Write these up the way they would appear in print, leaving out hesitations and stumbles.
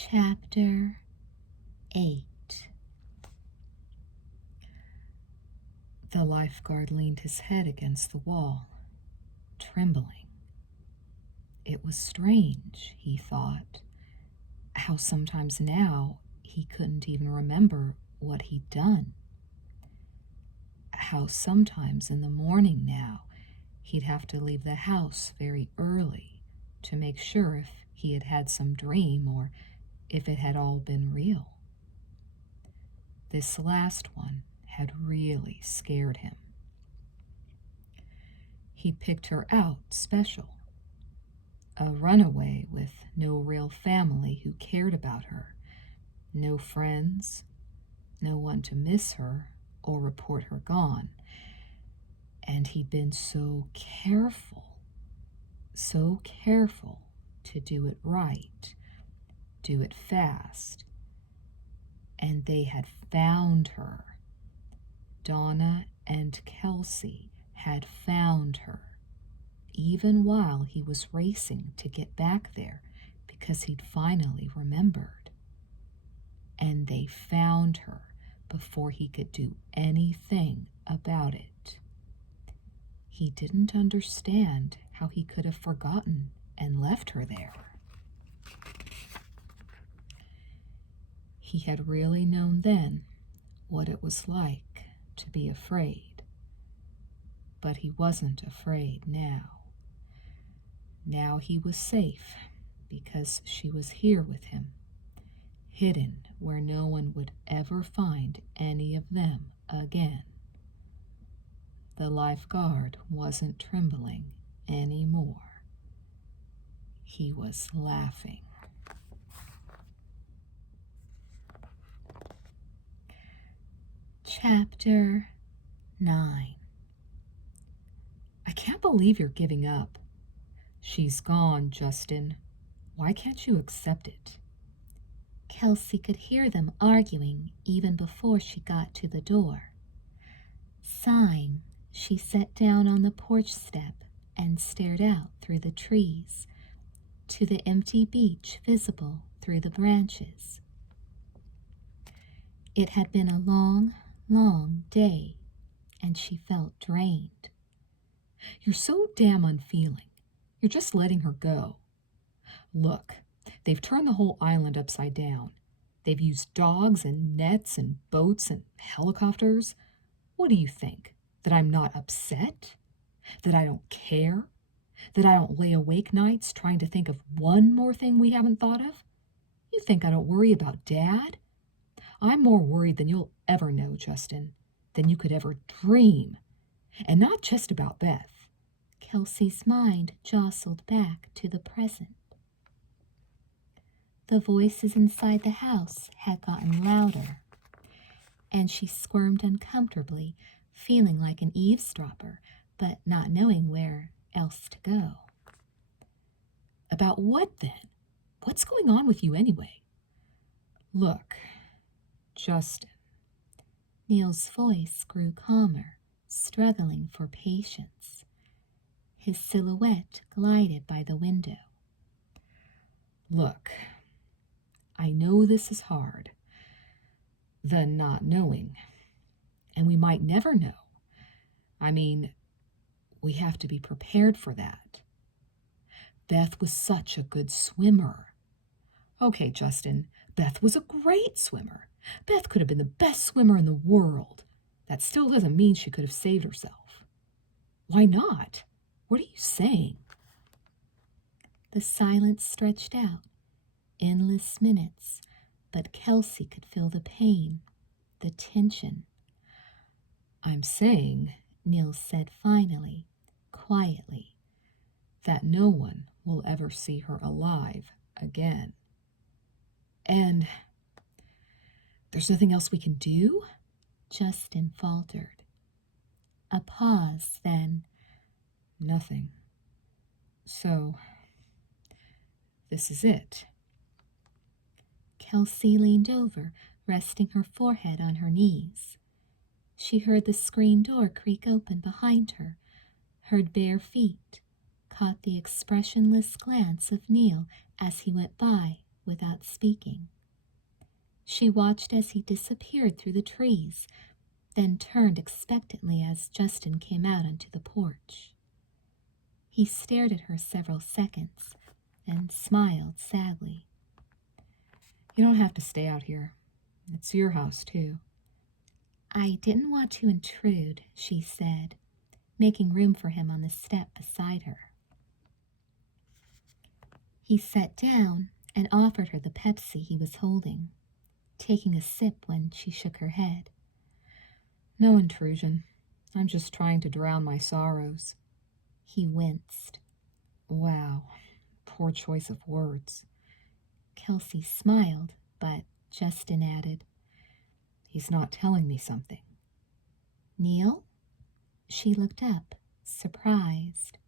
Chapter 8. The lifeguard leaned his head against the wall, trembling. It was strange, he thought, how sometimes now he couldn't even remember what he'd done. How sometimes in the morning now he'd have to leave the house very early to make sure if he had had some dream or if it had all been real. This last one had really scared him. He'd picked her out special, a runaway with no real family who cared about her, no friends, no one to miss her or report her gone. And he'd been so careful to do it right, do it fast. And they had found her. Donna and Kelsey had found her, even while he was racing to get back there because he'd finally remembered. And they found her before he could do anything about it. He didn't understand how he could have forgotten and left her there. He had really known then what it was like to be afraid. But he wasn't afraid now. Now he was safe because she was here with him, hidden where no one would ever find any of them again. The lifeguard wasn't trembling anymore. He was laughing. Chapter 9. I can't believe you're giving up. She's gone, Justin. Why can't you accept it? Kelsey could hear them arguing even before she got to the door. Sighing, she sat down on the porch step and stared out through the trees to the empty beach visible through the branches. It had been a long day, and she felt drained. You're so damn unfeeling. You're just letting her go. Look, they've turned the whole island upside down. They've used dogs and nets and boats and helicopters. What do you think? That I'm not upset? That I don't care? That I don't lay awake nights trying to think of one more thing we haven't thought of? You think I don't worry about Dad? I'm more worried than you'll ever know, Justin, than you could ever dream. And not just about Beth. Kelsey's mind jostled back to the present. The voices inside the house had gotten louder, and she squirmed uncomfortably, feeling like an eavesdropper, but not knowing where else to go. About what then? What's going on with you anyway? Look, Justin. Neil's voice grew calmer, struggling for patience. His silhouette glided by the window. Look, I know this is hard, the not knowing, and we might never know. I mean, we have to be prepared for that. Beth was such a good swimmer. Okay, Justin, Beth was a great swimmer. Beth could have been the best swimmer in the world. That still doesn't mean she could have saved herself. Why not? What are you saying? The silence stretched out, endless minutes, but Kelsey could feel the pain, the tension. I'm saying, Neil said finally, quietly, that no one will ever see her alive again. And there's nothing else we can do? Justin faltered. A pause, then. Nothing. So, this is it. Kelsey leaned over, resting her forehead on her knees. She heard the screen door creak open behind her, heard bare feet, caught the expressionless glance of Neil as he went by without speaking. She watched as he disappeared through the trees, then turned expectantly as Justin came out onto the porch. He stared at her several seconds, then smiled sadly. You don't have to stay out here. It's your house, too. I didn't want to intrude, she said, making room for him on the step beside her. He sat down and offered her the Pepsi he was holding, taking a sip when she shook her head. No intrusion. I'm just trying to drown my sorrows. He winced. Wow, poor choice of words. Kelsey smiled, but Justin added, He's not telling me something. Neil? She looked up, surprised.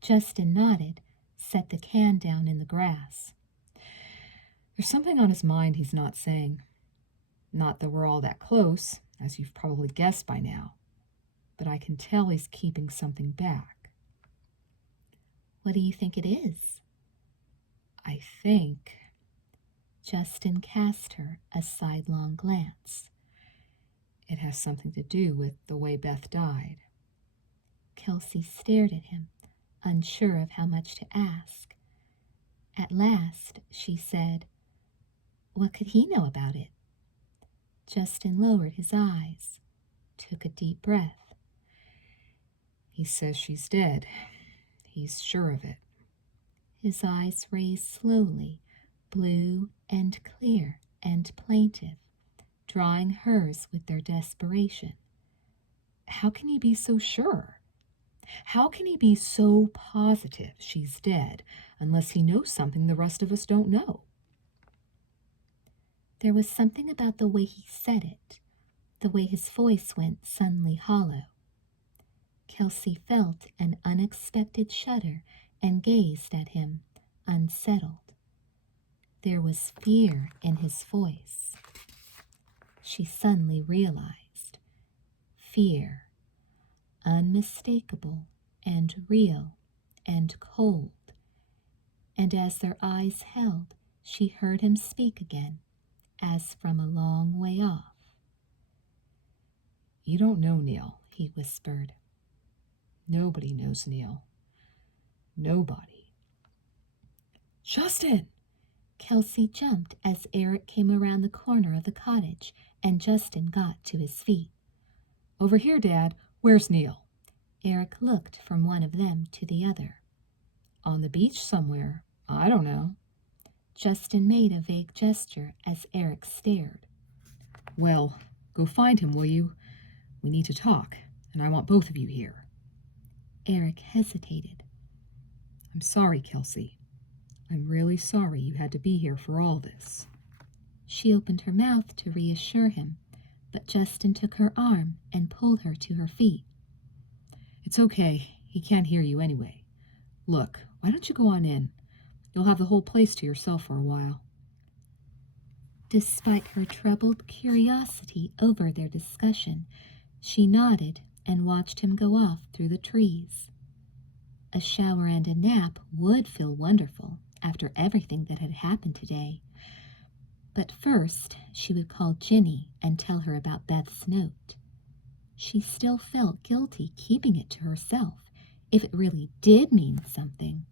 Justin nodded, set the can down in the grass. There's something on his mind he's not saying. Not that we're all that close, as you've probably guessed by now, but I can tell he's keeping something back. What do you think it is? I think... Justin cast her a sidelong glance. It has something to do with the way Beth died. Kelsey stared at him, unsure of how much to ask. At last, she said, What could he know about it? Justin lowered his eyes, took a deep breath. He says she's dead. He's sure of it. His eyes raised slowly, blue and clear and plaintive, drawing hers with their desperation. How can he be so sure? How can he be so positive she's dead unless he knows something the rest of us don't know? There was something about the way he said it, the way his voice went suddenly hollow. Kelsey felt an unexpected shudder and gazed at him, unsettled. There was fear in his voice. She suddenly realized. Fear, unmistakable and real and cold. And as their eyes held, she heard him speak again, as from a long way off. You don't know Neil, he whispered. Nobody knows Neil. Nobody. Justin! Kelsey jumped as Eric came around the corner of the cottage and Justin got to his feet. Over here, Dad. Where's Neil? Eric looked from one of them to the other. On the beach somewhere. I don't know. Justin made a vague gesture as Eric stared. Well, go find him, will you? We need to talk, and I want both of you here. Eric hesitated. I'm sorry, Kelsey. I'm really sorry you had to be here for all this. She opened her mouth to reassure him, but Justin took her arm and pulled her to her feet. It's okay. He can't hear you anyway. Look, why don't you go on in? You'll have the whole place to yourself for a while. Despite her troubled curiosity over their discussion, she nodded and watched him go off through the trees. A shower and a nap would feel wonderful after everything that had happened today. But first, she would call Ginny and tell her about Beth's note. She still felt guilty keeping it to herself if it really did mean something.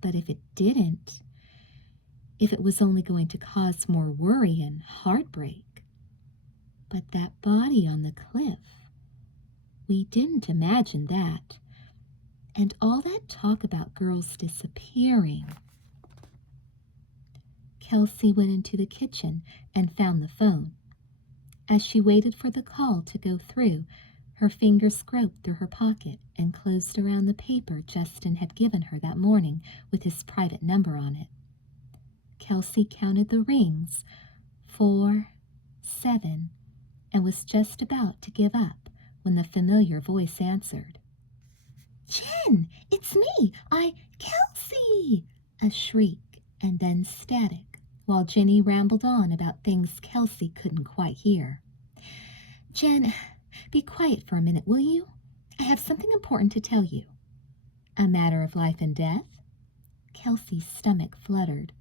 But if it didn't, if it was only going to cause more worry and heartbreak. But that body on the cliff, we didn't imagine that. And all that talk about girls disappearing. Kelsey went into the kitchen and found the phone. As she waited for the call to go through, her fingers groped through her pocket and closed around the paper Justin had given her that morning with his private number on it. Kelsey counted the rings, 4, 7, and was just about to give up when the familiar voice answered. Jen, it's me, Kelsey! A shriek and then static, while Jenny rambled on about things Kelsey couldn't quite hear. Jen, be quiet for a minute, will you? I have something important to tell you. A matter of life and death? Kelsey's stomach fluttered.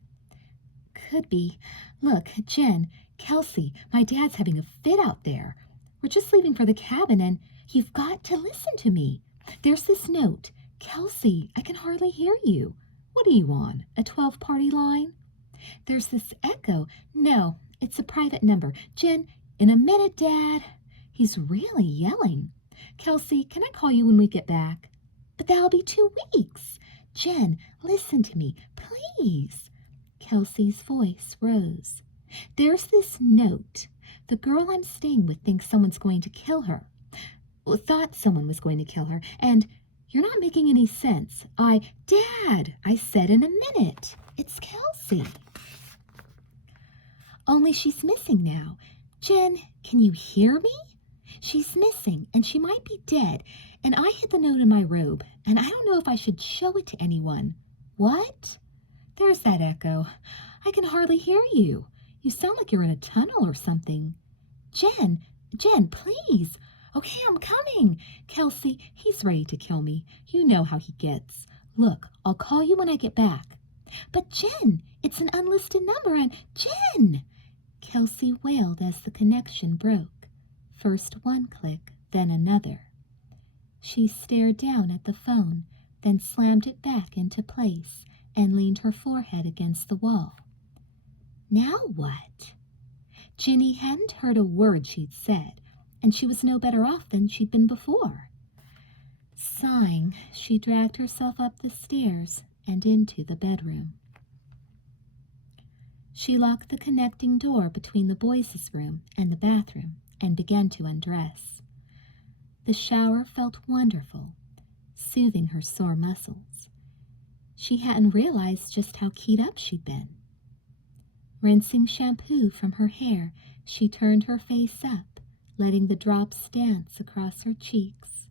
Could be. Look, Jen, Kelsey, my dad's having a fit out there. We're just leaving for the cabin, and you've got to listen to me. There's this note. Kelsey, I can hardly hear you. What are you on, a 12-party line? There's this echo. No, it's a private number. Jen, in a minute, Dad. He's really yelling. Kelsey, can I call you when we get back? But that'll be 2 weeks. Jen, listen to me, please. Kelsey's voice rose. There's this note. The girl I'm staying with thinks someone's going to kill her. Well, thought someone was going to kill her, and you're not making any sense. Dad, I said in a minute. It's Kelsey. Only she's missing now. Jen, can you hear me? She's missing, and she might be dead, and I hid the note in my robe, and I don't know if I should show it to anyone. What? There's that echo. I can hardly hear you. You sound like you're in a tunnel or something. Jen, please. Okay, I'm coming. Kelsey, he's ready to kill me. You know how he gets. Look, I'll call you when I get back. But Jen, it's an unlisted number, and Jen! Kelsey wailed as the connection broke. First one click, then another. She stared down at the phone, then slammed it back into place and leaned her forehead against the wall. Now what? Ginny hadn't heard a word she'd said, and she was no better off than she'd been before. Sighing, she dragged herself up the stairs and into the bedroom. She locked the connecting door between the boys' room and the bathroom and began to undress. The shower felt wonderful, soothing her sore muscles. She hadn't realized just how keyed up she'd been. Rinsing shampoo from her hair, she turned her face up, letting the drops dance across her cheeks,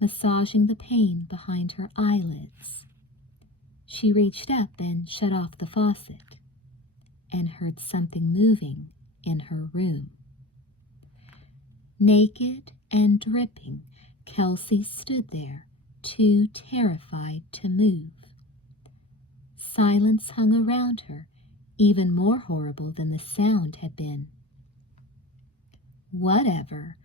massaging the pain behind her eyelids. She reached up and shut off the faucet, and heard something moving in her room. Naked and dripping, Kelsey stood there, too terrified to move. Silence hung around her, even more horrible than the sound had been. Whatever,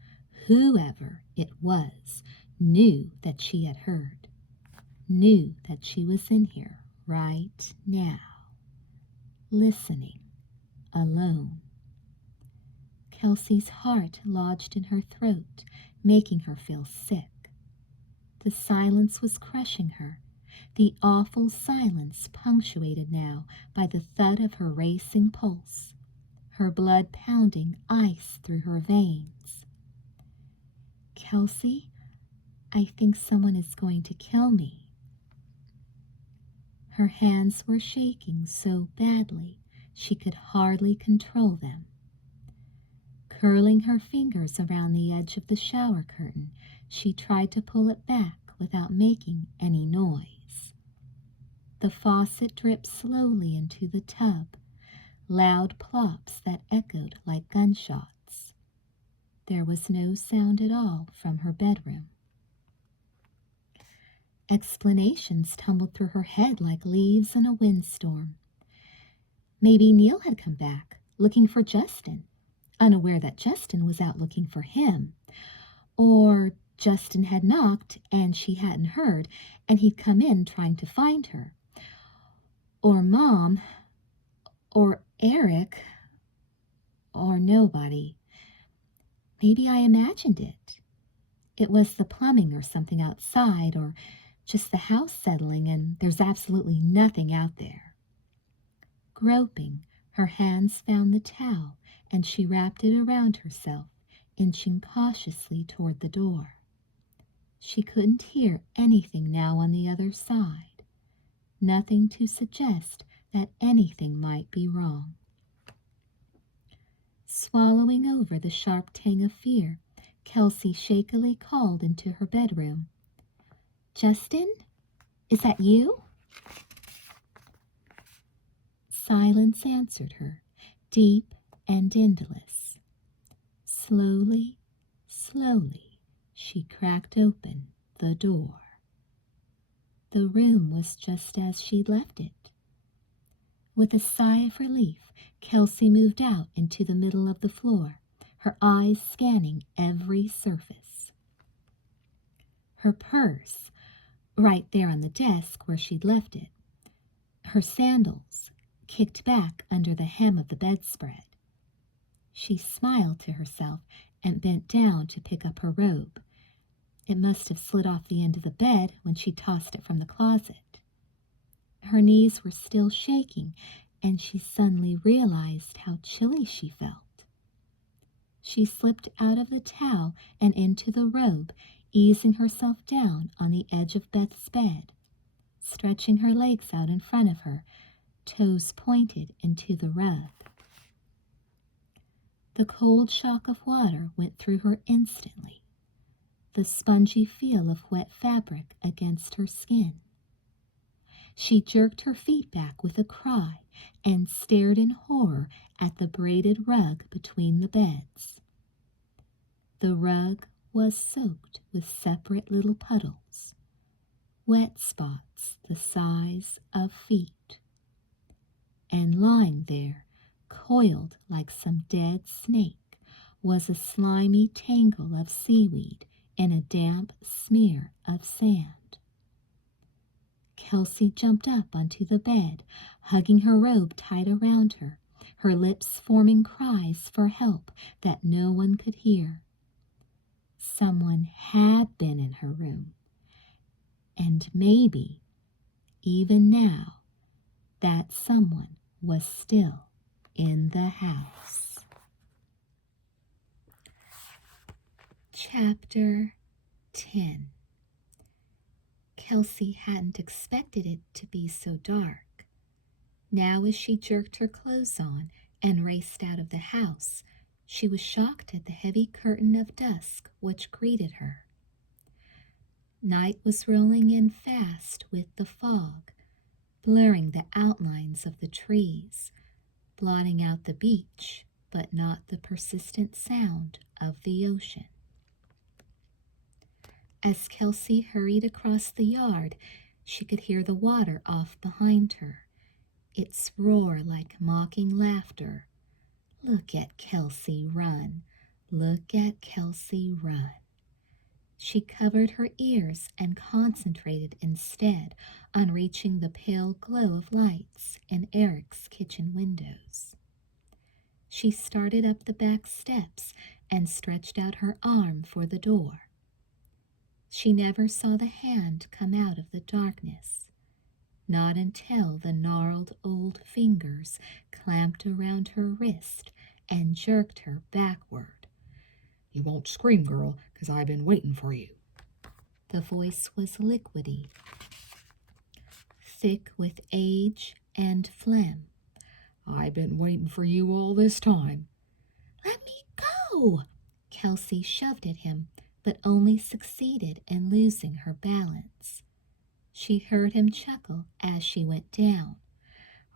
whoever it was, knew that she had heard, knew that she was in here right now, listening, alone. Kelsey's heart lodged in her throat, making her feel sick. The silence was crushing her, the awful silence punctuated now by the thud of her racing pulse, her blood pounding ice through her veins. Kelsey, I think someone is going to kill me. Her hands were shaking so badly she could hardly control them. Curling her fingers around the edge of the shower curtain, she tried to pull it back without making any noise. The faucet dripped slowly into the tub, loud plops that echoed like gunshots. There was no sound at all from her bedroom. Explanations tumbled through her head like leaves in a windstorm. Maybe Neil had come back, looking for Justin, unaware that Justin was out looking for him. Or Justin had knocked and she hadn't heard, and he'd come in trying to find her. Or Mom, or Eric, or nobody. Maybe I imagined it. It was the plumbing or something outside, or just the house settling, and there's absolutely nothing out there. Groping, her hands found the towel, and she wrapped it around herself, inching cautiously toward the door. She couldn't hear anything now on the other side, nothing to suggest that anything might be wrong. Swallowing over the sharp tang of fear, Kelsey shakily called into her bedroom. Justin? Is that you? Silence answered her, deep and endless. Slowly, slowly, she cracked open the door. The room was just as she'd left it. With a sigh of relief, Kelsey moved out into the middle of the floor, her eyes scanning every surface. Her purse, right there on the desk where she'd left it. Her sandals, kicked back under the hem of the bedspread. She smiled to herself and bent down to pick up her robe. It must have slid off the end of the bed when she tossed it from the closet. Her knees were still shaking, and she suddenly realized how chilly she felt. She slipped out of the towel and into the robe, easing herself down on the edge of Beth's bed, stretching her legs out in front of her, toes pointed into the rug. The cold shock of water went through her instantly, the spongy feel of wet fabric against her skin. She jerked her feet back with a cry and stared in horror at the braided rug between the beds. The rug was soaked with separate little puddles, wet spots the size of feet. And lying there, coiled like some dead snake, was a slimy tangle of seaweed and a damp smear of sand. Kelsey jumped up onto the bed, hugging her robe tight around her, her lips forming cries for help that no one could hear. Someone had been in her room, and maybe, even now, that someone was still in the house. Chapter 10. Kelsey hadn't expected it to be so dark. Now, as she jerked her clothes on and raced out of the house, she was shocked at the heavy curtain of dusk which greeted her. Night was rolling in fast with the fog, blurring the outlines of the trees, blotting out the beach, but not the persistent sound of the ocean. As Kelsey hurried across the yard, she could hear the water off behind her, its roar like mocking laughter. Look at Kelsey run. Look at Kelsey run. She covered her ears and concentrated instead on reaching the pale glow of lights in Eric's kitchen windows. She started up the back steps and stretched out her arm for the door. She never saw the hand come out of the darkness, not until the gnarled old fingers clamped around her wrist and jerked her backward. You won't scream, girl, 'cause I've been waiting for you. The voice was liquidy, thick with age and phlegm. I've been waiting for you all this time. Let me go! Kelsey shoved at him, but only succeeded in losing her balance. She heard him chuckle as she went down.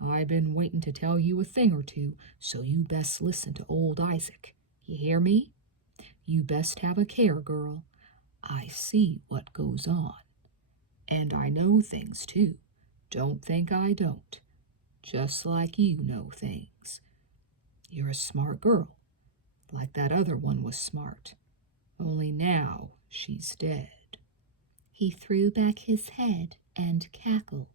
I've been waiting to tell you a thing or two, so you best listen to old Isaac. You hear me? You best have a care, girl. I see what goes on. And I know things, too. Don't think I don't. Just like you know things. You're a smart girl, like that other one was smart. Only now she's dead. He threw back his head and cackled.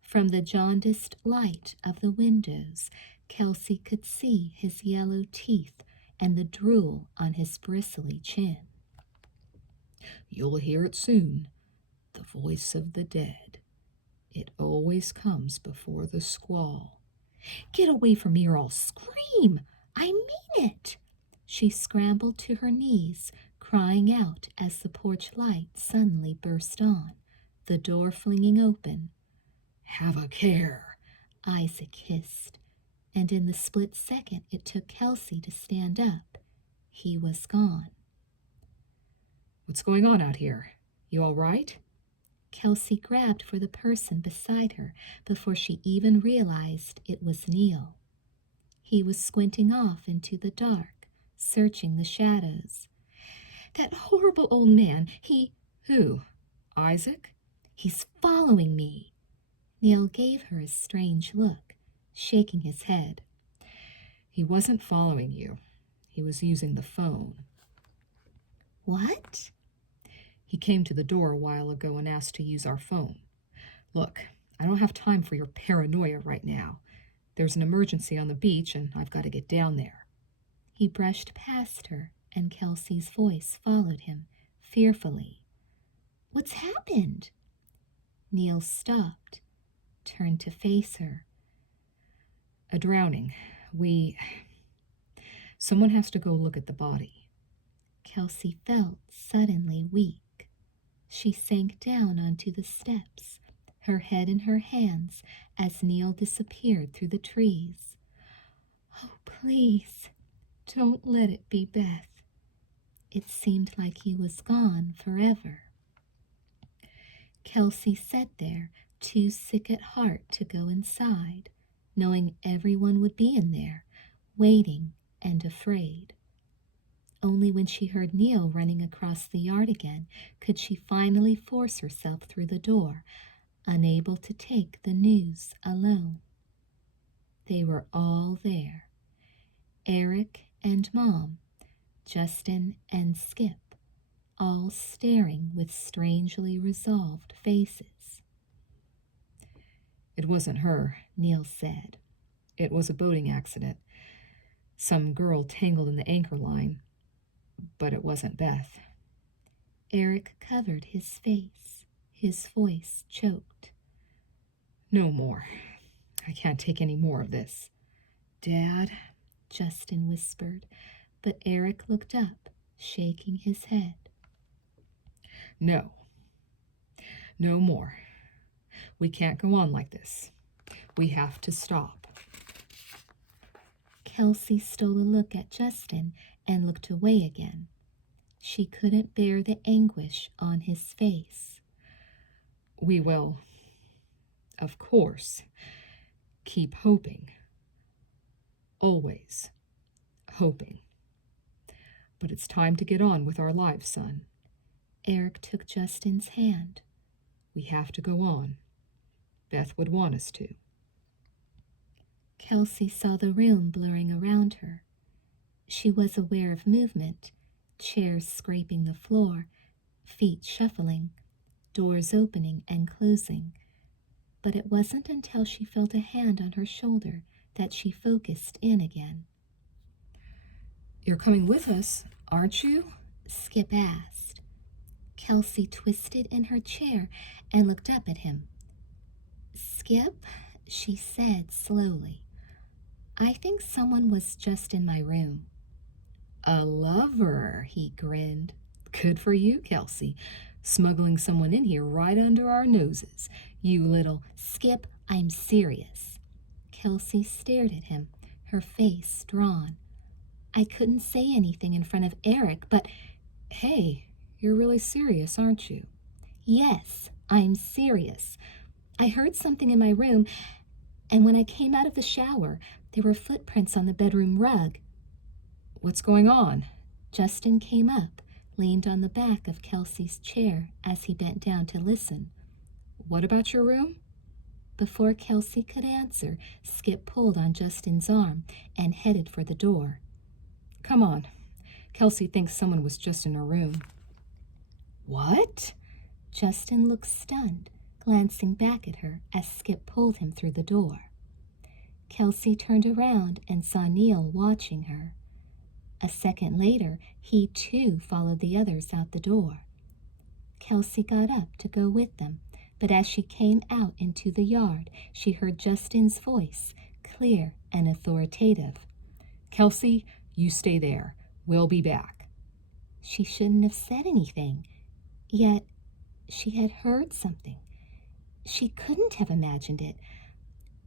From the jaundiced light of the windows, Kelsey could see his yellow teeth and the drool on his bristly chin. You'll hear it soon. The voice of the dead. It always comes before the squall. Get away from me or I'll scream! I mean it! She scrambled to her knees, crying out as the porch light suddenly burst on, the door flinging open. Have a care, Isaac hissed, and in the split second it took Kelsey to stand up, he was gone. What's going on out here? You all right? Kelsey grabbed for the person beside her before she even realized it was Neil. He was squinting off into the dark, searching the shadows. That horrible old man, Who? Isaac? He's following me. Neil gave her a strange look, shaking his head. He wasn't following you. He was using the phone. What? He came to the door a while ago and asked to use our phone. Look, I don't have time for your paranoia right now. There's an emergency on the beach and I've got to get down there. He brushed past her, and Kelsey's voice followed him, fearfully. What's happened? Neil stopped, turned to face her. A drowning. Someone has to go look at the body. Kelsey felt suddenly weak. She sank down onto the steps, her head in her hands as Neil disappeared through the trees. Oh, please, don't let it be Beth. It seemed like he was gone forever. Kelsey sat there, too sick at heart to go inside, knowing everyone would be in there, waiting and afraid. Only when she heard Neil running across the yard again could she finally force herself through the door, unable to take the news alone. They were all there. Eric and Mom, Justin and Skip, all staring with strangely resolved faces. It wasn't her, Neil said. It was a boating accident. Some girl tangled in the anchor line. But it wasn't Beth. Eric covered his face. His voice choked. No more. I can't take any more of this. Dad, Justin whispered, but Eric looked up, shaking his head. No. No more. We can't go on like this. We have to stop. Kelsey stole a look at Justin and looked away again. She couldn't bear the anguish on his face. We will, of course, keep hoping. Always hoping. But it's time to get on with our lives, son. Eric took Justin's hand. We have to go on. Beth would want us to. Kelsey saw the room blurring around her. She was aware of movement, chairs scraping the floor, feet shuffling, doors opening and closing. But it wasn't until she felt a hand on her shoulder that she focused in again. You're coming with us, aren't you? Skip asked. Kelsey twisted in her chair and looked up at him. Skip, she said slowly, I think someone was just in my room. A lover, he grinned. Good for you, Kelsey. Smuggling someone in here right under our noses. You little... Skip, I'm serious. Kelsey stared at him, her face drawn. I couldn't say anything in front of Eric, but... Hey, you're really serious, aren't you? Yes, I'm serious. I heard something in my room, and when I came out of the shower, there were footprints on the bedroom rug. What's going on? Justin came up, leaned on the back of Kelsey's chair as he bent down to listen. What about your room? Before Kelsey could answer, Skip pulled on Justin's arm and headed for the door. Come on. Kelsey thinks someone was just in her room. What? Justin looked stunned, glancing back at her as Skip pulled him through the door. Kelsey turned around and saw Neil watching her. A second later, he too followed the others out the door. Kelsey got up to go with them, but as she came out into the yard, she heard Justin's voice, clear and authoritative. Kelsey, you stay there. We'll be back. She shouldn't have said anything, yet she had heard something. She couldn't have imagined it,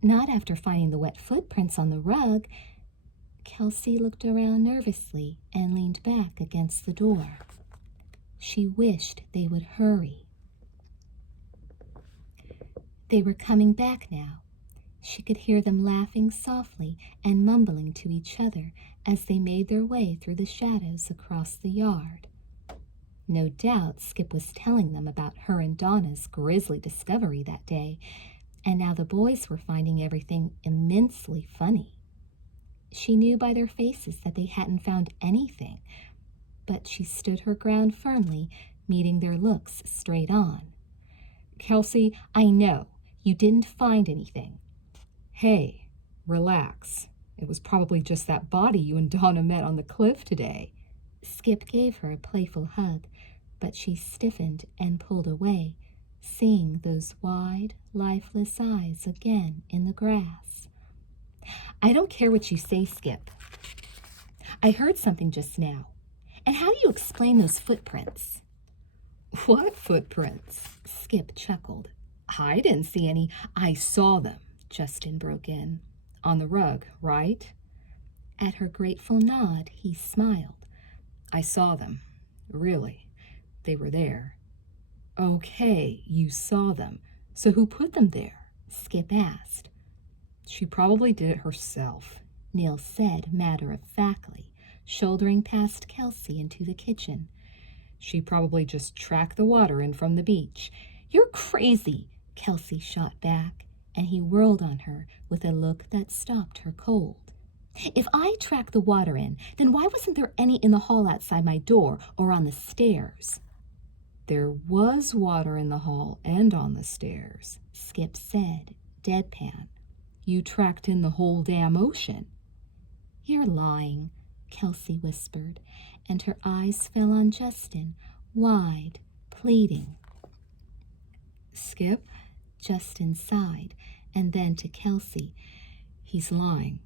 not after finding the wet footprints on the rug. Kelsey looked around nervously and leaned back against the door. She wished they would hurry. They were coming back now. She could hear them laughing softly and mumbling to each other as they made their way through the shadows across the yard. No doubt Skip was telling them about her and Donna's grisly discovery that day, and now the boys were finding everything immensely funny. She knew by their faces that they hadn't found anything, but she stood her ground firmly, meeting their looks straight on. Kelsey, I know. You didn't find anything. Hey, relax. It was probably just that body you and Donna met on the cliff today. Skip gave her a playful hug, but she stiffened and pulled away, seeing those wide, lifeless eyes again in the grass. I don't care what you say, Skip. I heard something just now. And how do you explain those footprints? What footprints? Skip chuckled. I didn't see any. I saw them, Justin broke in. On the rug, right? At her grateful nod, he smiled. I saw them. Really. They were there. Okay, you saw them. So who put them there? Skip asked. She probably did it herself, Neil said matter-of-factly, shouldering past Kelsey into the kitchen. She probably just tracked the water in from the beach. You're crazy, Kelsey shot back, and he whirled on her with a look that stopped her cold. If I tracked the water in, then why wasn't there any in the hall outside my door or on the stairs? There was water in the hall and on the stairs, Skip said, deadpan. You tracked in the whole damn ocean. You're lying, Kelsey whispered, and her eyes fell on Justin, wide, pleading. Skip? Justin sighed, and then to Kelsey. He's lying.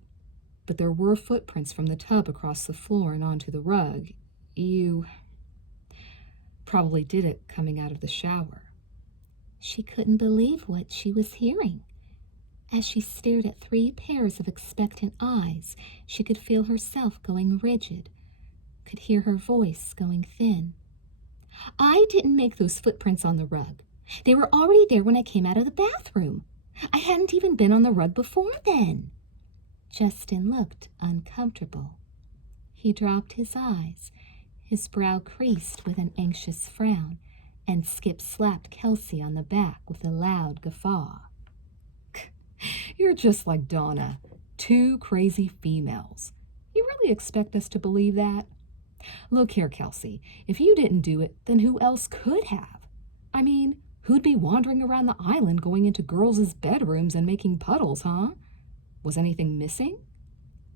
But there were footprints from the tub across the floor and onto the rug. You probably did it coming out of the shower. She couldn't believe what she was hearing. As she stared at 3 pairs of expectant eyes, she could feel herself going rigid, could hear her voice going thin. I didn't make those footprints on the rug. They were already there when I came out of the bathroom. I hadn't even been on the rug before then. Justin looked uncomfortable. He dropped his eyes, his brow creased with an anxious frown, and Skip slapped Kelsey on the back with a loud guffaw. You're just like Donna. 2 crazy females. You really expect us to believe that? Look here, Kelsey. If you didn't do it, then who else could have? I mean, who'd be wandering around the island going into girls' bedrooms and making puddles, huh? Was anything missing?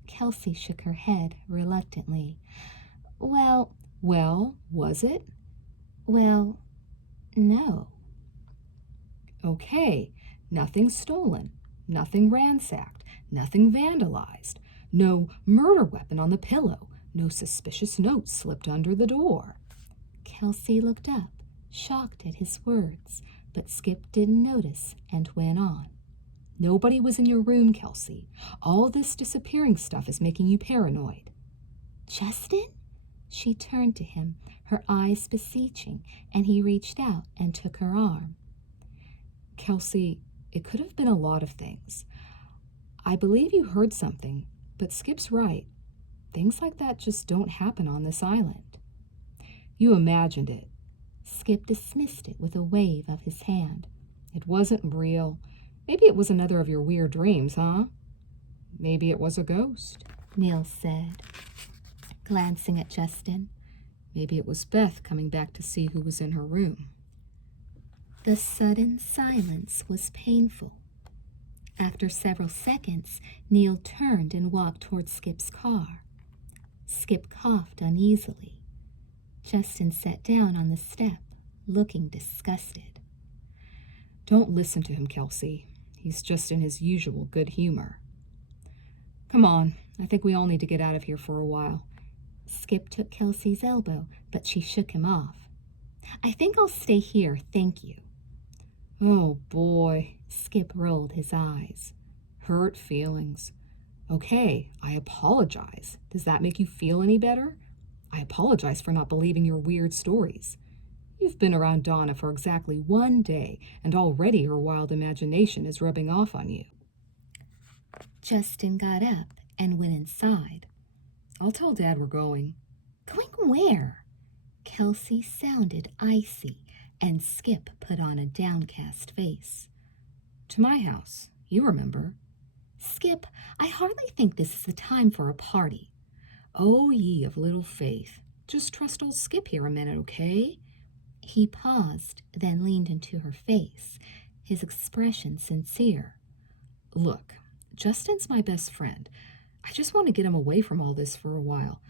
Kelsey shook her head reluctantly. Well, was it? Well, no. Okay, nothing stolen. Nothing ransacked, nothing vandalized, no murder weapon on the pillow, no suspicious note slipped under the door. Kelsey looked up, shocked at his words, but Skip didn't notice and went on. Nobody was in your room, Kelsey. All this disappearing stuff is making you paranoid. Justin? She turned to him, her eyes beseeching, and he reached out and took her arm. Kelsey, it could have been a lot of things. I believe you heard something, but Skip's right. Things like that just don't happen on this island. You imagined it. Skip dismissed it with a wave of his hand. It wasn't real. Maybe it was another of your weird dreams, huh? Maybe it was a ghost, Neil said, glancing at Justin. Maybe it was Beth coming back to see who was in her room. The sudden silence was painful. After several seconds, Neil turned and walked toward Skip's car. Skip coughed uneasily. Justin sat down on the step, looking disgusted. Don't listen to him, Kelsey. He's just in his usual good humor. Come on, I think we all need to get out of here for a while. Skip took Kelsey's elbow, but she shook him off. I think I'll stay here, thank you. Oh, boy. Skip rolled his eyes. Hurt feelings. Okay, I apologize. Does that make you feel any better? I apologize for not believing your weird stories. You've been around Donna for exactly 1 day, and already her wild imagination is rubbing off on you. Justin got up and went inside. I'll tell Dad we're going. Going where? Kelsey sounded icy, and Skip put on a downcast face. To my house. You remember. Skip, I hardly think this is the time for a party. Oh, ye of little faith. Just trust old Skip here a minute, okay? He paused, then leaned into her face, his expression sincere. Look, Justin's my best friend. I just want to get him away from all this for a while.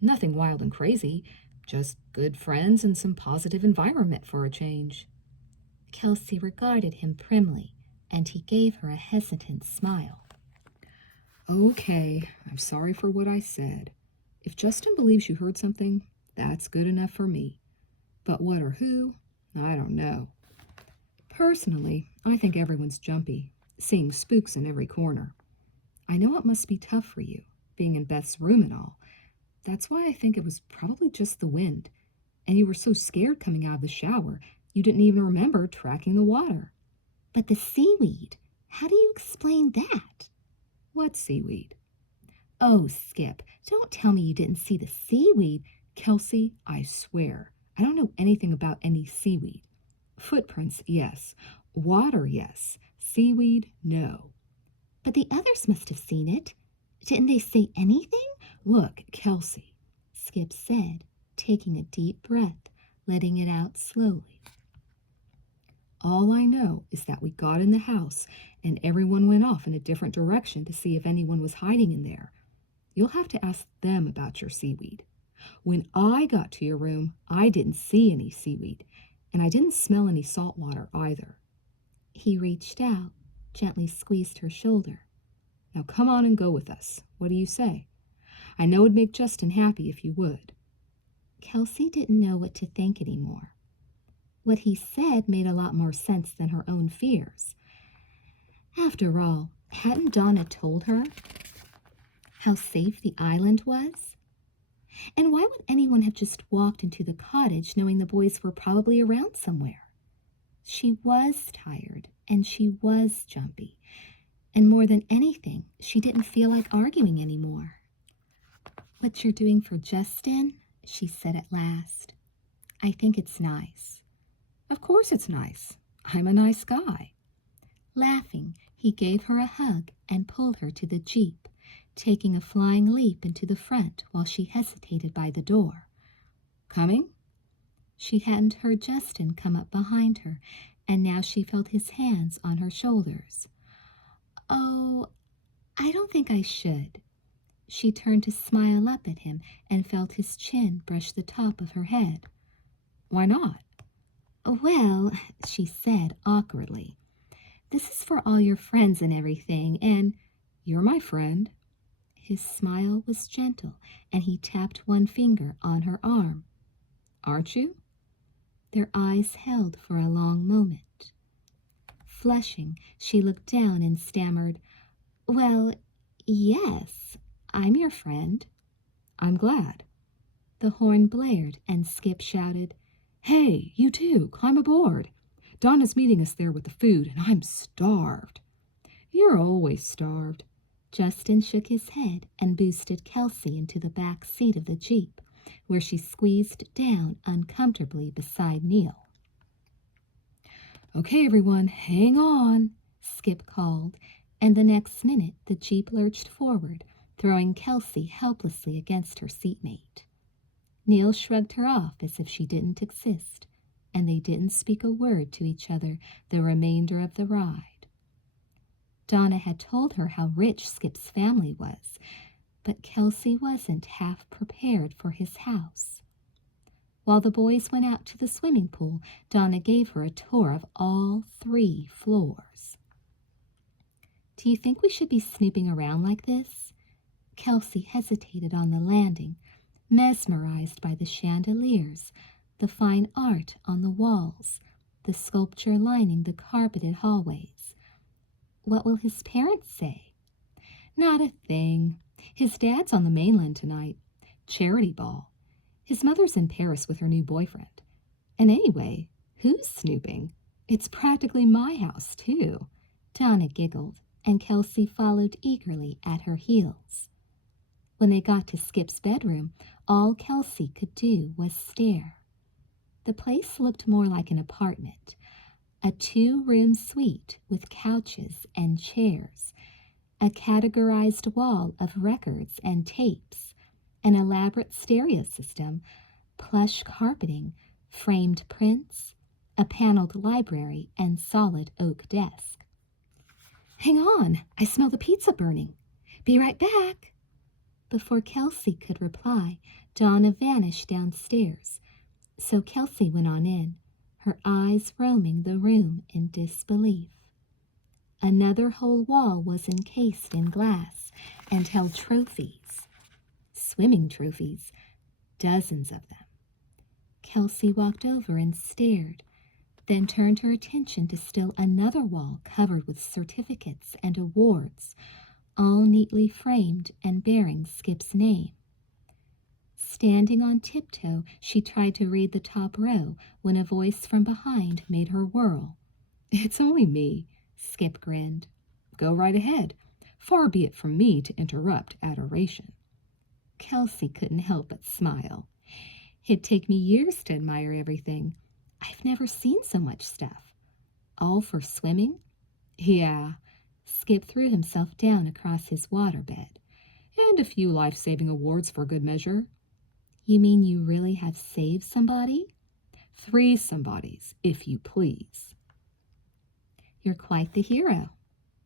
Nothing wild and crazy, just good friends and some positive environment for a change. Kelsey regarded him primly, and he gave her a hesitant smile. Okay, I'm sorry for what I said. If Justin believes you heard something, that's good enough for me. But what or who, I don't know. Personally, I think everyone's jumpy, seeing spooks in every corner. I know it must be tough for you, being in Beth's room and all. That's why I think it was probably just the wind. And you were so scared coming out of the shower, you didn't even remember tracking the water. But the seaweed, how do you explain that? What seaweed? Oh, Skip, don't tell me you didn't see the seaweed. Kelsey, I swear, I don't know anything about any seaweed. Footprints, yes. Water, yes. Seaweed, no. But the others must have seen it. Didn't they say anything? Look, Kelsey, Skip said, taking a deep breath, letting it out slowly. All I know is that we got in the house and everyone went off in a different direction to see if anyone was hiding in there. You'll have to ask them about your seaweed. When I got to your room, I didn't see any seaweed, and I didn't smell any salt water either. He reached out, gently squeezed her shoulder. Now come on and go with us. What do you say? I know it'd make Justin happy if you would. Kelsey didn't know what to think anymore. What he said made a lot more sense than her own fears. After all, hadn't Donna told her how safe the island was? And why would anyone have just walked into the cottage knowing the boys were probably around somewhere? She was tired, and she was jumpy. And more than anything, she didn't feel like arguing anymore. "What you're doing for Justin," she said at last, "I think it's nice." Of course it's nice. I'm a nice guy. Laughing, he gave her a hug and pulled her to the Jeep, taking a flying leap into the front while she hesitated by the door. Coming? She hadn't heard Justin come up behind her, and now she felt his hands on her shoulders. "Oh, I don't think I should." She turned to smile up at him and felt his chin brush the top of her head. Why not? "Well," she said awkwardly, "this is for all your friends and everything, and—" "You're my friend." His smile was gentle, and he tapped one finger on her arm. "Aren't you?" Their eyes held for a long moment. Flushing, she looked down and stammered, "Well, yes, I'm your friend." "I'm glad." The horn blared, and Skip shouted, "Hey, you too, climb aboard. Donna's meeting us there with the food, and I'm starved." "You're always starved." Justin shook his head and boosted Kelsey into the back seat of the Jeep, where she squeezed down uncomfortably beside Neil. "Okay, everyone, hang on," Skip called, and the next minute the Jeep lurched forward, throwing Kelsey helplessly against her seatmate. Neil shrugged her off as if she didn't exist, and they didn't speak a word to each other the remainder of the ride. Donna had told her how rich Skip's family was, but Kelsey wasn't half prepared for his house. While the boys went out to the swimming pool, Donna gave her a tour of all 3 floors. "Do you think we should be snooping around like this?" Kelsey hesitated on the landing, mesmerized by the chandeliers, the fine art on the walls, the sculpture lining the carpeted hallways. "What will his parents say?" "Not a thing. His dad's on the mainland tonight. Charity ball. His mother's in Paris with her new boyfriend. And anyway, who's snooping? It's practically my house, too." Donna giggled, and Kelsey followed eagerly at her heels. When they got to Skip's bedroom, all Kelsey could do was stare. The place looked more like an apartment. a 2-room suite with couches and chairs, a categorized wall of records and tapes, an elaborate stereo system, plush carpeting, framed prints, a paneled library, and solid oak desk. "Hang on, I smell the pizza burning. Be right back." Before Kelsey could reply, Donna vanished downstairs, so Kelsey went on in, her eyes roaming the room in disbelief. Another whole wall was encased in glass and held trophies, swimming trophies, dozens of them. Kelsey walked over and stared, then turned her attention to still another wall covered with certificates and awards, all neatly framed and bearing Skip's name. Standing on tiptoe, she tried to read the top row when a voice from behind made her whirl. "It's only me," Skip grinned. "Go right ahead. Far be it from me to interrupt adoration." Kelsey couldn't help but smile. "It'd take me years to admire everything. I've never seen so much stuff. All for swimming?" "Yeah." Skip threw himself down across his waterbed. "And a few life-saving awards for good measure." "You mean you really have saved somebody?" 3 somebodies, if you please." "You're quite the hero."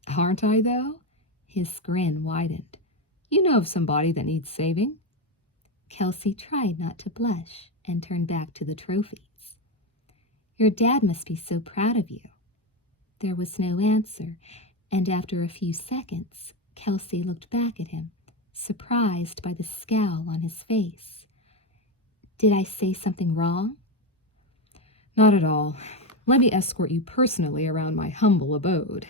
"Aren't I, though?" His grin widened. "You know of somebody that needs saving?" Kelsey tried not to blush and turned back to the trophies. "Your dad must be so proud of you." There was no answer, and after a few seconds, Kelsey looked back at him, surprised by the scowl on his face. "Did I say something wrong?" "Not at all. Let me escort you personally around my humble abode."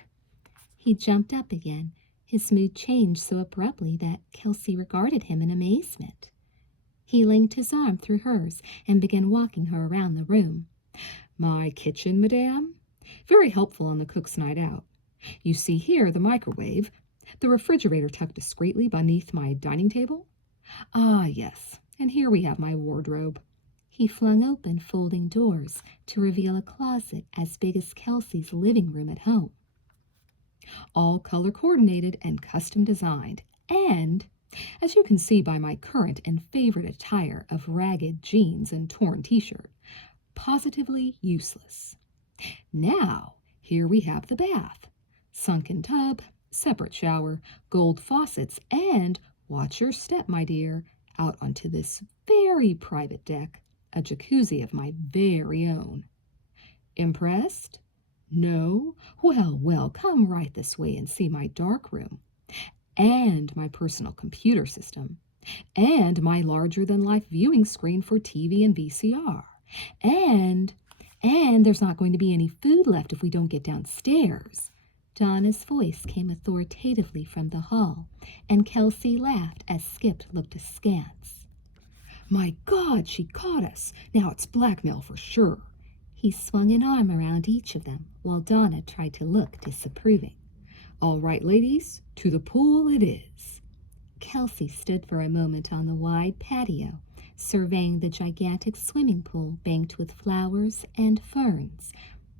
He jumped up again. His mood changed so abruptly that Kelsey regarded him in amazement. He linked his arm through hers and began walking her around the room. "My kitchen, madame? Very helpful on the cook's night out. You see here the microwave, the refrigerator tucked discreetly beneath my dining table. Ah, yes, and here we have my wardrobe." He flung open folding doors to reveal a closet as big as Kelsey's living room at home. All color coordinated and custom designed, and, as you can see by my current and favorite attire of ragged jeans and torn t-shirt, positively useless. Now, here we have the bath. Sunken tub, separate shower, gold faucets, and, watch your step, my dear, out onto this very private deck, a jacuzzi of my very own. Impressed? No? Well, well, come right this way and see my dark room, and my personal computer system, and my larger-than-life viewing screen for TV and VCR, and there's not going to be any food left if we don't get downstairs." Donna's voice came authoritatively from the hall, and Kelsey laughed as Skip looked askance. "My God, she caught us! Now it's blackmail for sure." He swung an arm around each of them while Donna tried to look disapproving. "All right, ladies, to the pool it is." Kelsey stood for a moment on the wide patio, surveying the gigantic swimming pool banked with flowers and ferns,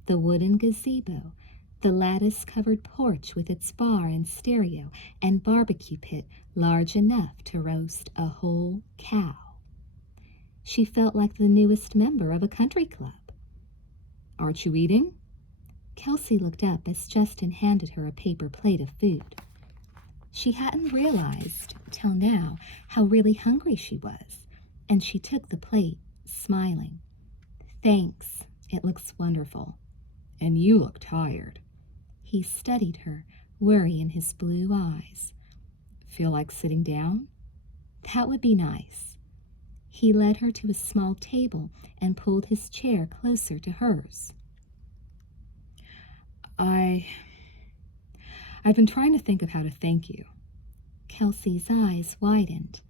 the wooden gazebo, the lattice-covered porch with its bar and stereo and barbecue pit large enough to roast a whole cow. She felt like the newest member of a country club. "Aren't you eating?" Kelsey looked up as Justin handed her a paper plate of food. She hadn't realized, till now, how really hungry she was, and she took the plate, smiling. "Thanks, it looks wonderful." "And you look tired." He studied her, worry in his blue eyes. "Feel like sitting down?" "That would be nice." He led her to a small table and pulled his chair closer to hers. I've been trying to think of how to thank you." Kelsey's eyes widened.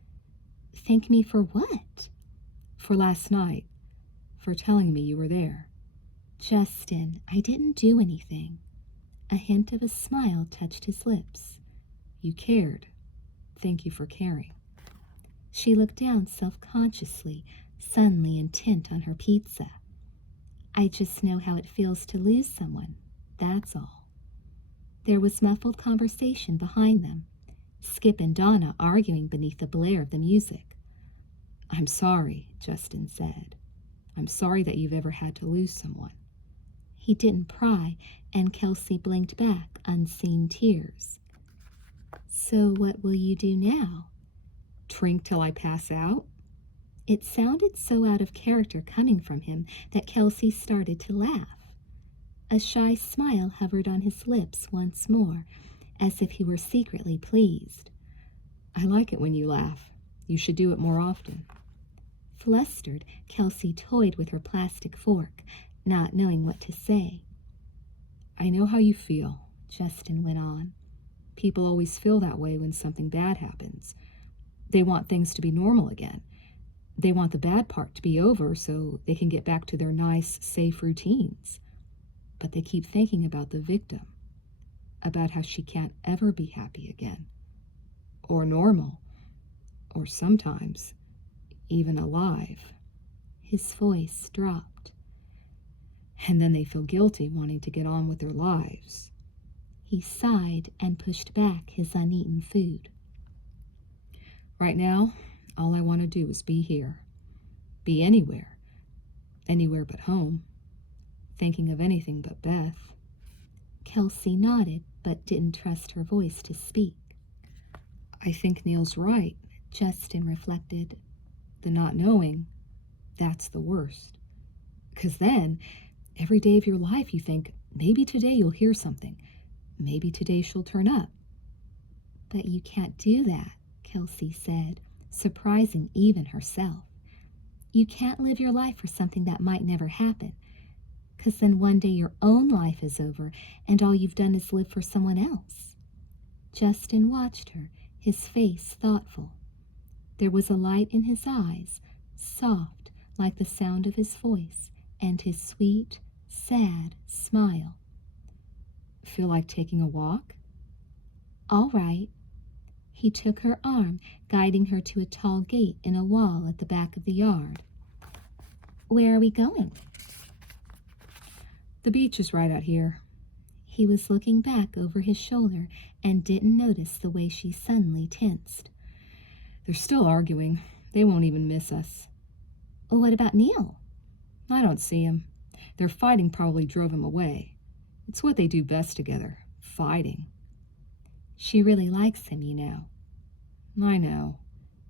"Thank me for what?" "For last night. For telling me you were there." "Justin, I didn't do anything." A hint of a smile touched his lips. "You cared. Thank you for caring." She looked down self-consciously, suddenly intent on her pizza. I just know how it feels to lose someone, that's all. There was muffled conversation behind them, Skip and Donna arguing beneath the blare of the music. I'm sorry, Justin said. I'm sorry that you've ever had to lose someone. He didn't pry, and Kelsey blinked back unseen tears. So what will you do now? Drink till I pass out? It sounded so out of character coming from him that Kelsey started to laugh. A shy smile hovered on his lips once more, as if he were secretly pleased. I like it when you laugh. You should do it more often. Flustered, Kelsey toyed with her plastic fork, not knowing what to say. I know how you feel, Justin went on. People always feel that way when something bad happens. They want things to be normal again. They want the bad part to be over so they can get back to their nice, safe routines. But they keep thinking about the victim, about how she can't ever be happy again, or normal, or sometimes even alive. His voice dropped. And then they feel guilty wanting to get on with their lives. He sighed and pushed back his uneaten food. Right now, all I want to do is be here. Be anywhere. Anywhere but home. Thinking of anything but Beth. Kelsey nodded, but didn't trust her voice to speak. I think Neil's right, Justin reflected. The not knowing, that's the worst. 'Cause then, every day of your life you think, maybe today you'll hear something. Maybe today she'll turn up. But you can't do that, Kelsey said, surprising even herself. You can't live your life for something that might never happen, 'cause then one day your own life is over and all you've done is live for someone else. Justin watched her, his face thoughtful. There was a light in his eyes, soft like the sound of his voice, and his sweet, sad smile. Feel like taking a walk? All right. He took her arm, guiding her to a tall gate in a wall at the back of the yard. Where are we going? The beach is right out here. He was looking back over his shoulder and didn't notice the way she suddenly tensed. They're still arguing. They won't even miss us. What about Neil? I don't see him. Their fighting probably drove him away. It's what they do best together, fighting. She really likes him, you know. I know.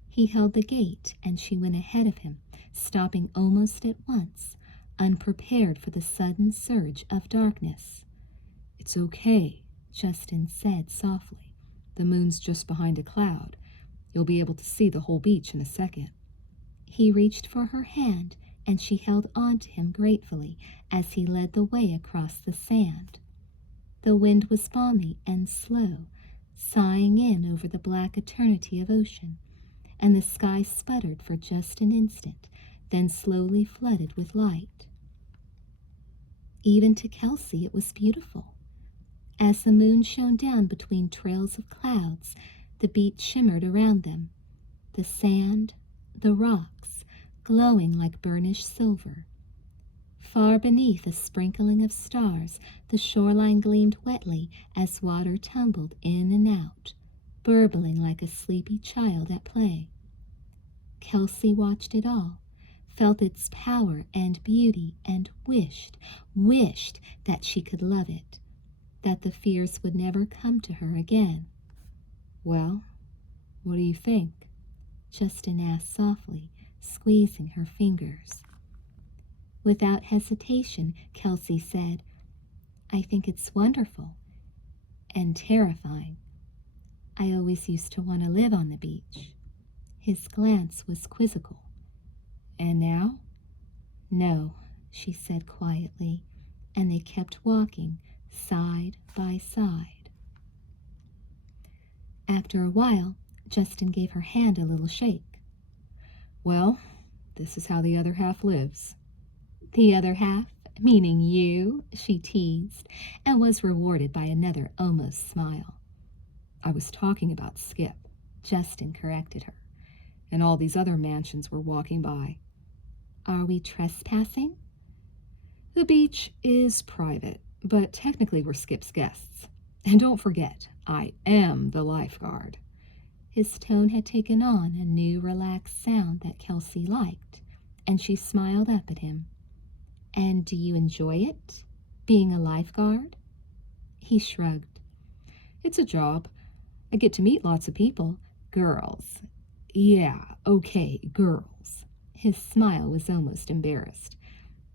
He held the gate, and she went ahead of him, stopping almost at once, unprepared for the sudden surge of darkness. It's okay, Justin said softly. The moon's just behind a cloud. You'll be able to see the whole beach in a second. He reached for her hand, and she held on to him gratefully as he led the way across the sand. The wind was balmy and slow, sighing in over the black eternity of ocean, and the sky sputtered for just an instant, then slowly flooded with light. Even to Kelsey it was beautiful. As the moon shone down between trails of clouds, the beach shimmered around them, the sand, the rocks, glowing like burnished silver. Far beneath a sprinkling of stars, the shoreline gleamed wetly as water tumbled in and out, burbling like a sleepy child at play. Kelsey watched it all, felt its power and beauty, and wished that she could love it, that the fears would never come to her again. Well, what do you think? Justin asked softly, squeezing her fingers. Without hesitation, Kelsey said, I think it's wonderful and terrifying. I always used to want to live on the beach. His glance was quizzical. And now? No, she said quietly, and they kept walking side by side. After a while, Justin gave her hand a little shake. Well, this is how the other half lives. The other half, meaning you, she teased, and was rewarded by another almost smile. I was talking about Skip, Justin corrected her. And all these other mansions were walking by. Are we trespassing? The beach is private, but technically we're Skip's guests. And don't forget, I am the lifeguard. His tone had taken on a new relaxed sound that Kelsey liked, and she smiled up at him. And do you enjoy it, being a lifeguard? He shrugged. It's a job. I get to meet lots of people. Girls. Yeah, okay, girls. His smile was almost embarrassed.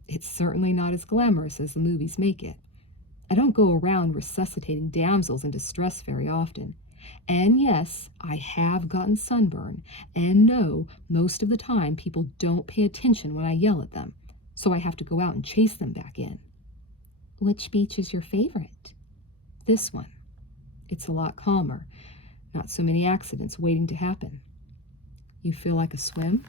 It's certainly not as glamorous as the movies make it. I don't go around resuscitating damsels in distress very often. And yes, I have gotten sunburn. And no, most of the time people don't pay attention when I yell at them. So I have to go out and chase them back in. Which beach is your favorite? This one. It's a lot calmer. Not so many accidents waiting to happen. You feel like a swim?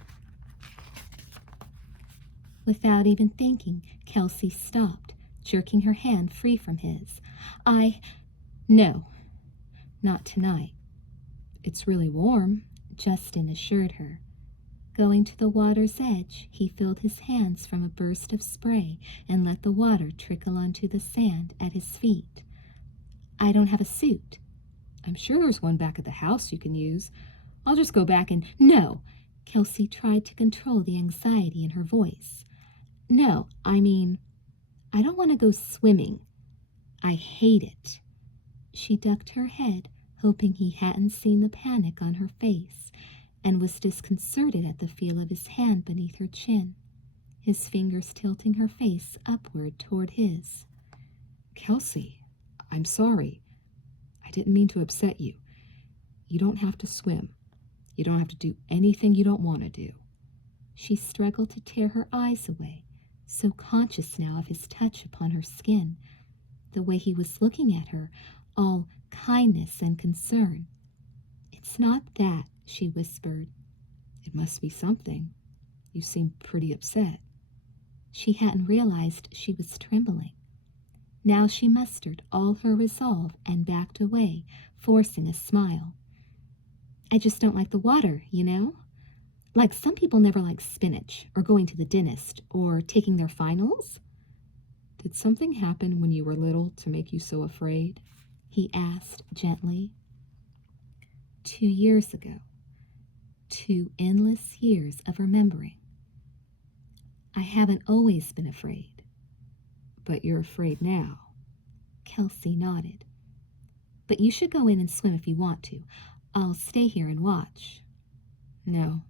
Without even thinking, Kelsey stopped, jerking her hand free from his. No, not tonight. It's really warm, Justin assured her. Going to the water's edge, he filled his hands from a burst of spray and let the water trickle onto the sand at his feet. I don't have a suit. I'm sure there's one back at the house you can use. I'll just go back and... No! Kelsey tried to control the anxiety in her voice. No, I don't want to go swimming. I hate it. She ducked her head, hoping he hadn't seen the panic on her face, and was disconcerted at the feel of his hand beneath her chin, his fingers tilting her face upward toward his. Kelsey, I'm sorry. I didn't mean to upset you. You don't have to swim. You don't have to do anything you don't want to do. She struggled to tear her eyes away, so conscious now of his touch upon her skin, the way he was looking at her, all kindness and concern. It's not that, she whispered. It must be something. You seem pretty upset. She hadn't realized she was trembling. Now she mustered all her resolve and backed away, forcing a smile. I just don't like the water, you know? Like some people never like spinach, or going to the dentist, or taking their finals. Did something happen when you were little to make you so afraid? He asked gently. 2 years ago. 2 endless years of remembering. I haven't always been afraid. But you're afraid now. Kelsey nodded. But you should go in and swim if you want to. I'll stay here and watch. No.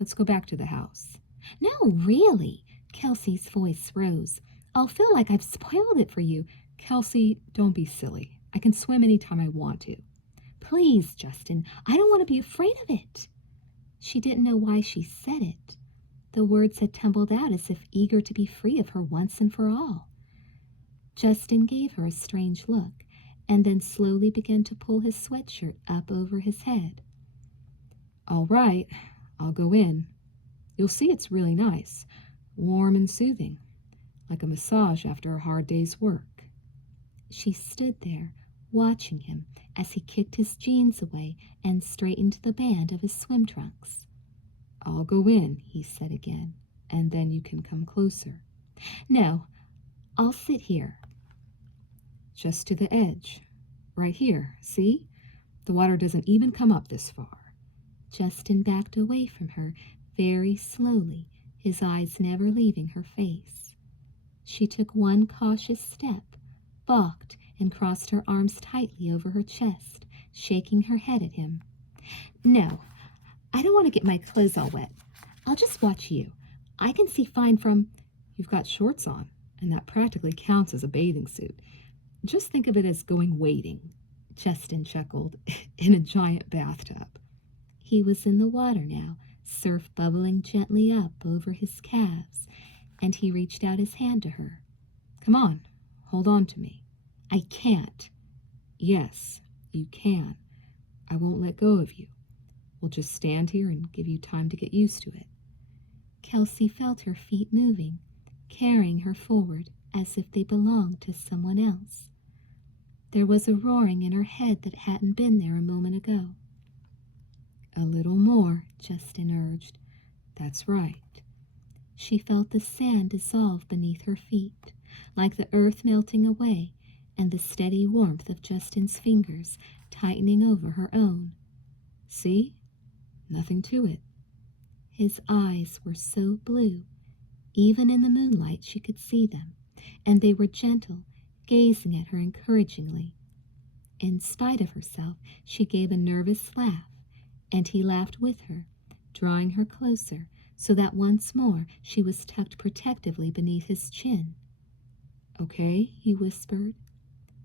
Let's go back to the house. No, really. Kelsey's voice rose. I'll feel like I've spoiled it for you. Kelsey, don't be silly. I can swim anytime I want to. Please, Justin, I don't want to be afraid of it. She didn't know why she said it. The words had tumbled out as if eager to be free of her once and for all. Justin gave her a strange look, and then slowly began to pull his sweatshirt up over his head. All right, I'll go in. You'll see it's really nice, warm and soothing, like a massage after a hard day's work. She stood there, watching him as he kicked his jeans away and straightened the band of his swim trunks. I'll go in, he said again, and then you can come closer. No, I'll sit here. Just to the edge. Right here, see? The water doesn't even come up this far. Justin backed away from her very slowly, his eyes never leaving her face. She took one cautious step, balked, and crossed her arms tightly over her chest, shaking her head at him. No, I don't want to get my clothes all wet. I'll just watch you. I can see fine from... You've got shorts on, and that practically counts as a bathing suit. Just think of it as going wading, Justin chuckled, in a giant bathtub. He was in the water now, surf bubbling gently up over his calves, and he reached out his hand to her. Come on, hold on to me. I can't. Yes, you can. I won't let go of you. We'll just stand here and give you time to get used to it. Kelsey felt her feet moving, carrying her forward as if they belonged to someone else. There was a roaring in her head that hadn't been there a moment ago. A little more, Justin urged. That's right. She felt the sand dissolve beneath her feet, like the earth melting away, and the steady warmth of Justin's fingers tightening over her own. See? Nothing to it. His eyes were so blue, even in the moonlight she could see them, and they were gentle, gazing at her encouragingly. In spite of herself, she gave a nervous laugh, and he laughed with her, drawing her closer so that once more she was tucked protectively beneath his chin. Okay, He whispered.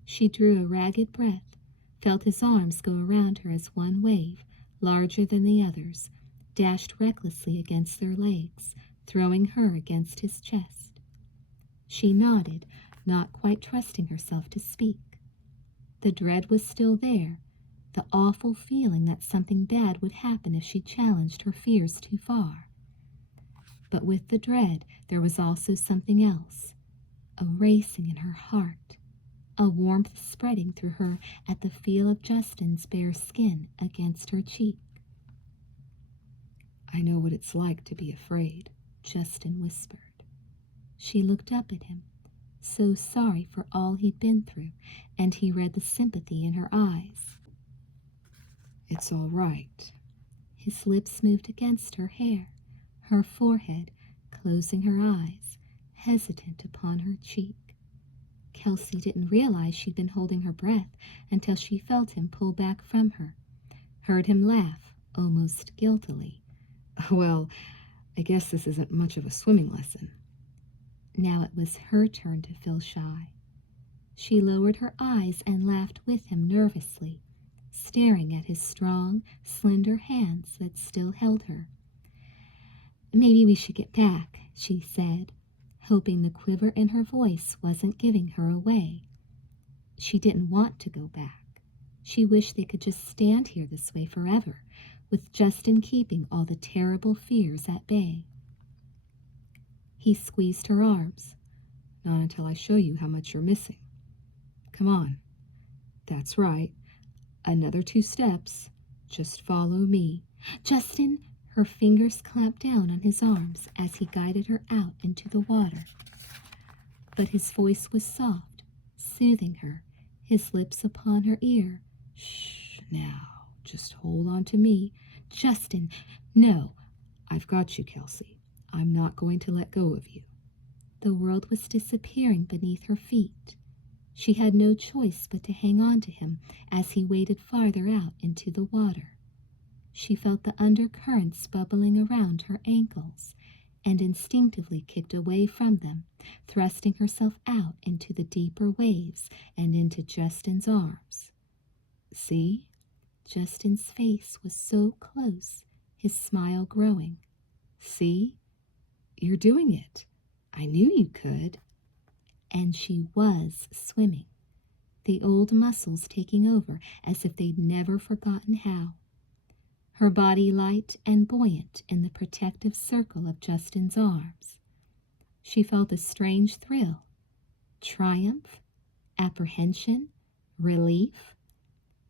She drew a ragged breath, felt his arms go around her as one wave, larger than the others, dashed recklessly against their legs, throwing her against his chest. She nodded, not quite trusting herself to speak. The dread was still there, the awful feeling that something bad would happen if she challenged her fears too far. But with the dread, there was also something else, a racing in her heart, a warmth spreading through her at the feel of Justin's bare skin against her cheek. I know what it's like to be afraid, Justin whispered. She looked up at him, so sorry for all he'd been through, and he read the sympathy in her eyes. It's all right. His lips moved against her hair, her forehead, closing her eyes, hesitant upon her cheek. Kelsey didn't realize she'd been holding her breath until she felt him pull back from her, heard him laugh, almost guiltily. Well, I guess this isn't much of a swimming lesson. Now it was her turn to feel shy. She lowered her eyes and laughed with him nervously, staring at his strong, slender hands that still held her. Maybe we should get back, she said, hoping the quiver in her voice wasn't giving her away. She didn't want to go back. She wished they could just stand here this way forever, with Justin keeping all the terrible fears at bay. He squeezed her arms. Not until I show you how much you're missing. Come on. That's right. Another 2 steps. Just follow me. Justin! Her fingers clamped down on his arms as he guided her out into the water. But his voice was soft, soothing her, his lips upon her ear. Shh, now. Just hold on to me. Justin, no. I've got you, Kelsey. I'm not going to let go of you. The world was disappearing beneath her feet. She had no choice but to hang on to him as he waded farther out into the water. She felt the undercurrents bubbling around her ankles and instinctively kicked away from them, thrusting herself out into the deeper waves and into Justin's arms. See? Justin's face was so close, his smile growing. See? You're doing it. I knew you could. And she was swimming, the old muscles taking over as if they'd never forgotten how. Her body light and buoyant in the protective circle of Justin's arms. She felt a strange thrill, triumph, apprehension, relief.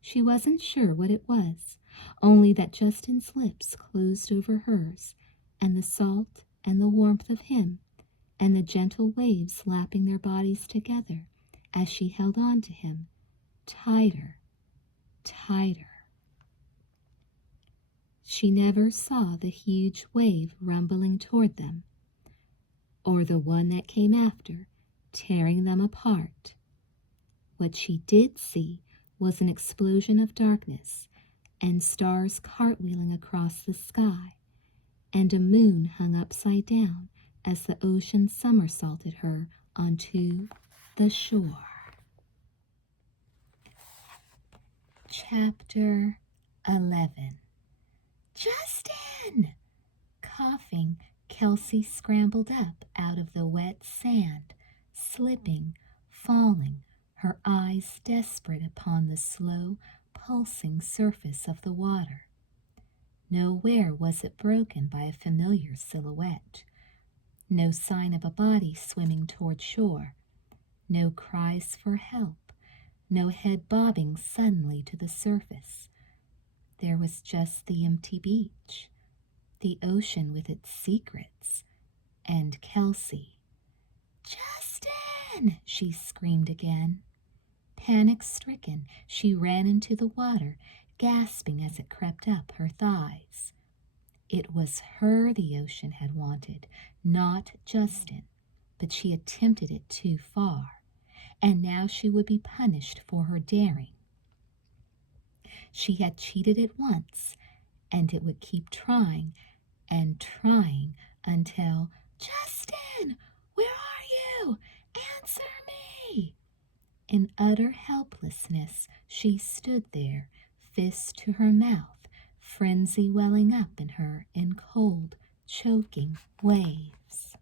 She wasn't sure what it was, only that Justin's lips closed over hers, and the salt and the warmth of him, and the gentle waves lapping their bodies together as she held on to him, tighter, tighter. She never saw the huge wave rumbling toward them, or the one that came after, tearing them apart. What she did see was an explosion of darkness, and stars cartwheeling across the sky, and a moon hung upside down as the ocean somersaulted her onto the shore. Chapter 11. Justin! Coughing, Kelsey scrambled up out of the wet sand, slipping, falling, her eyes desperate upon the slow, pulsing surface of the water. Nowhere was it broken by a familiar silhouette. No sign of a body swimming toward shore. No cries for help. No head bobbing suddenly to the surface. There was just the empty beach, the ocean with its secrets, and Kelsey. "Justin!" she screamed again. Panic-stricken, she ran into the water, gasping as it crept up her thighs. It was her the ocean had wanted, not Justin, but she attempted it too far, and now she would be punished for her daring. She had cheated it once, and it would keep trying and trying until, "Justin, where are you? Answer me!" In utter helplessness, she stood there, fist to her mouth, frenzy welling up in her in cold, choking waves.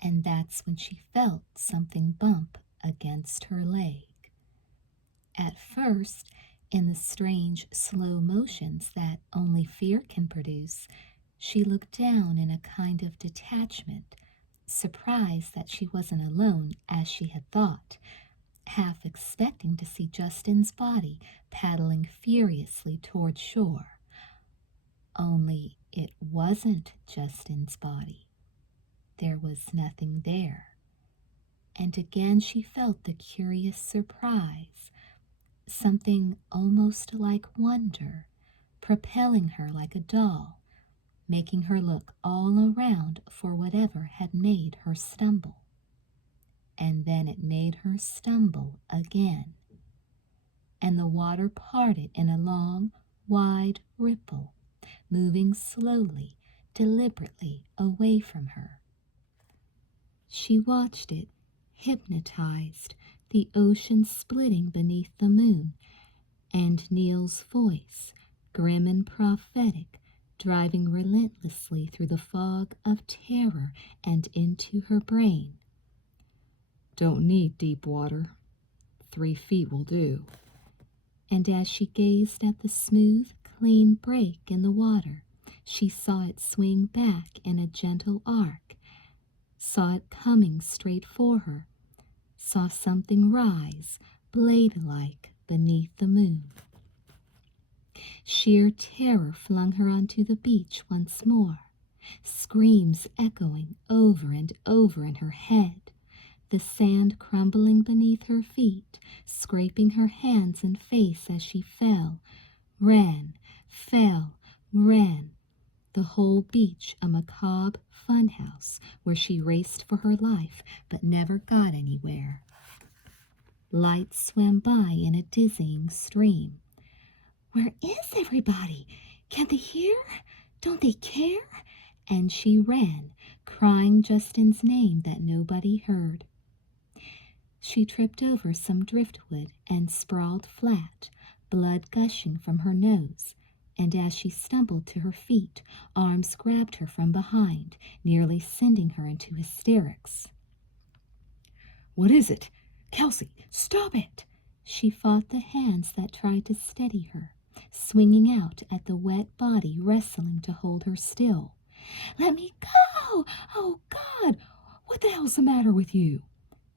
And that's when she felt something bump against her leg. At first, in the strange, slow motions that only fear can produce, she looked down in a kind of detachment, surprised that she wasn't alone as she had thought, half expecting to see Justin's body paddling furiously toward shore. Only it wasn't Justin's body. There was nothing there. And again she felt the curious surprise, something almost like wonder, propelling her like a doll, making her look all around for whatever had made her stumble. And then it made her stumble again, and the water parted in a long, wide ripple, moving slowly, deliberately away from her. She watched it, hypnotized, the ocean splitting beneath the moon, and Neil's voice, grim and prophetic, driving relentlessly through the fog of terror and into her brain. "Don't need deep water. 3 feet will do." And as she gazed at the smooth, clean break in the water, she saw it swing back in a gentle arc, saw it coming straight for her, saw something rise, blade-like, beneath the moon. Sheer terror flung her onto the beach once more, screams echoing over and over in her head, the sand crumbling beneath her feet, scraping her hands and face as she fell, ran, fell, ran. The whole beach a macabre funhouse where she raced for her life but never got anywhere. Lights swam by in a dizzying stream. "Where is everybody? Can't they hear? Don't they care?" And she ran, crying Justin's name that nobody heard. She tripped over some driftwood and sprawled flat, blood gushing from her nose, and as she stumbled to her feet, arms grabbed her from behind, nearly sending her into hysterics. "What is it? Kelsey, stop it!" She fought the hands that tried to steady her, swinging out at the wet body wrestling to hold her still. "Let me go! Oh, God! What the hell's the matter with you?"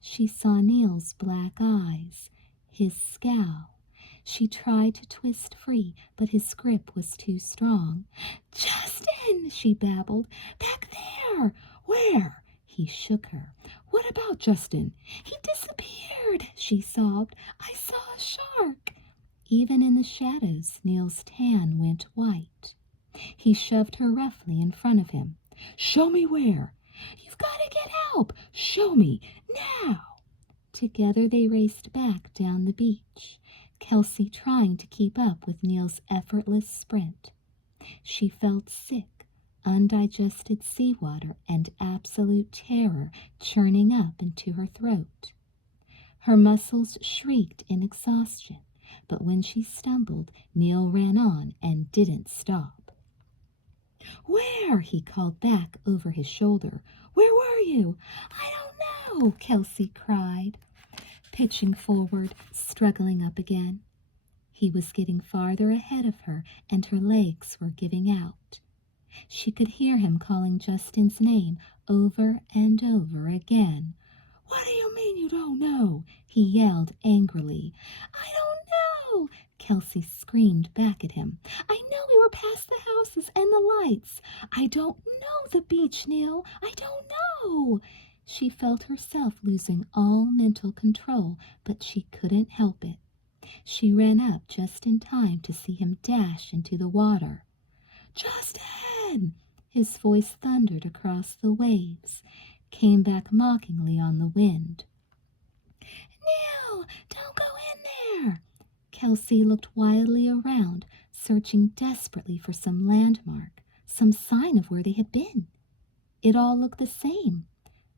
She saw Neil's black eyes, his scowl. She tried to twist free, but his grip was too strong. "Justin!" she babbled. "Back there!" "Where?" He shook her. "What about Justin?" "He disappeared," she sobbed. "I saw a shark." Even in the shadows, Neil's tan went white. He shoved her roughly in front of him. "Show me where." "You've got to get help. Show me, now." Together they raced back down the beach, Kelsey trying to keep up with Neil's effortless sprint. She felt sick, undigested seawater and absolute terror churning up into her throat. Her muscles shrieked in exhaustion, but when she stumbled, Neil ran on and didn't stop. "Where?" he called back over his shoulder. "Where were you?" "I don't know," Kelsey cried, pitching forward, struggling up again. He was getting farther ahead of her, and her legs were giving out. She could hear him calling Justin's name over and over again. "What do you mean you don't know?" he yelled angrily. "I don't know," Kelsey screamed back at him. I know we were past the houses and the lights. I don't know the beach, Neil. I don't know. She felt herself losing all mental control, but she couldn't help it. She ran up just in time to see him dash into the water. Justin! His voice thundered across the waves, came back mockingly on the wind. Neil, don't go in there! Kelsey looked wildly around, searching desperately for some landmark, some sign of where they had been. It all looked the same,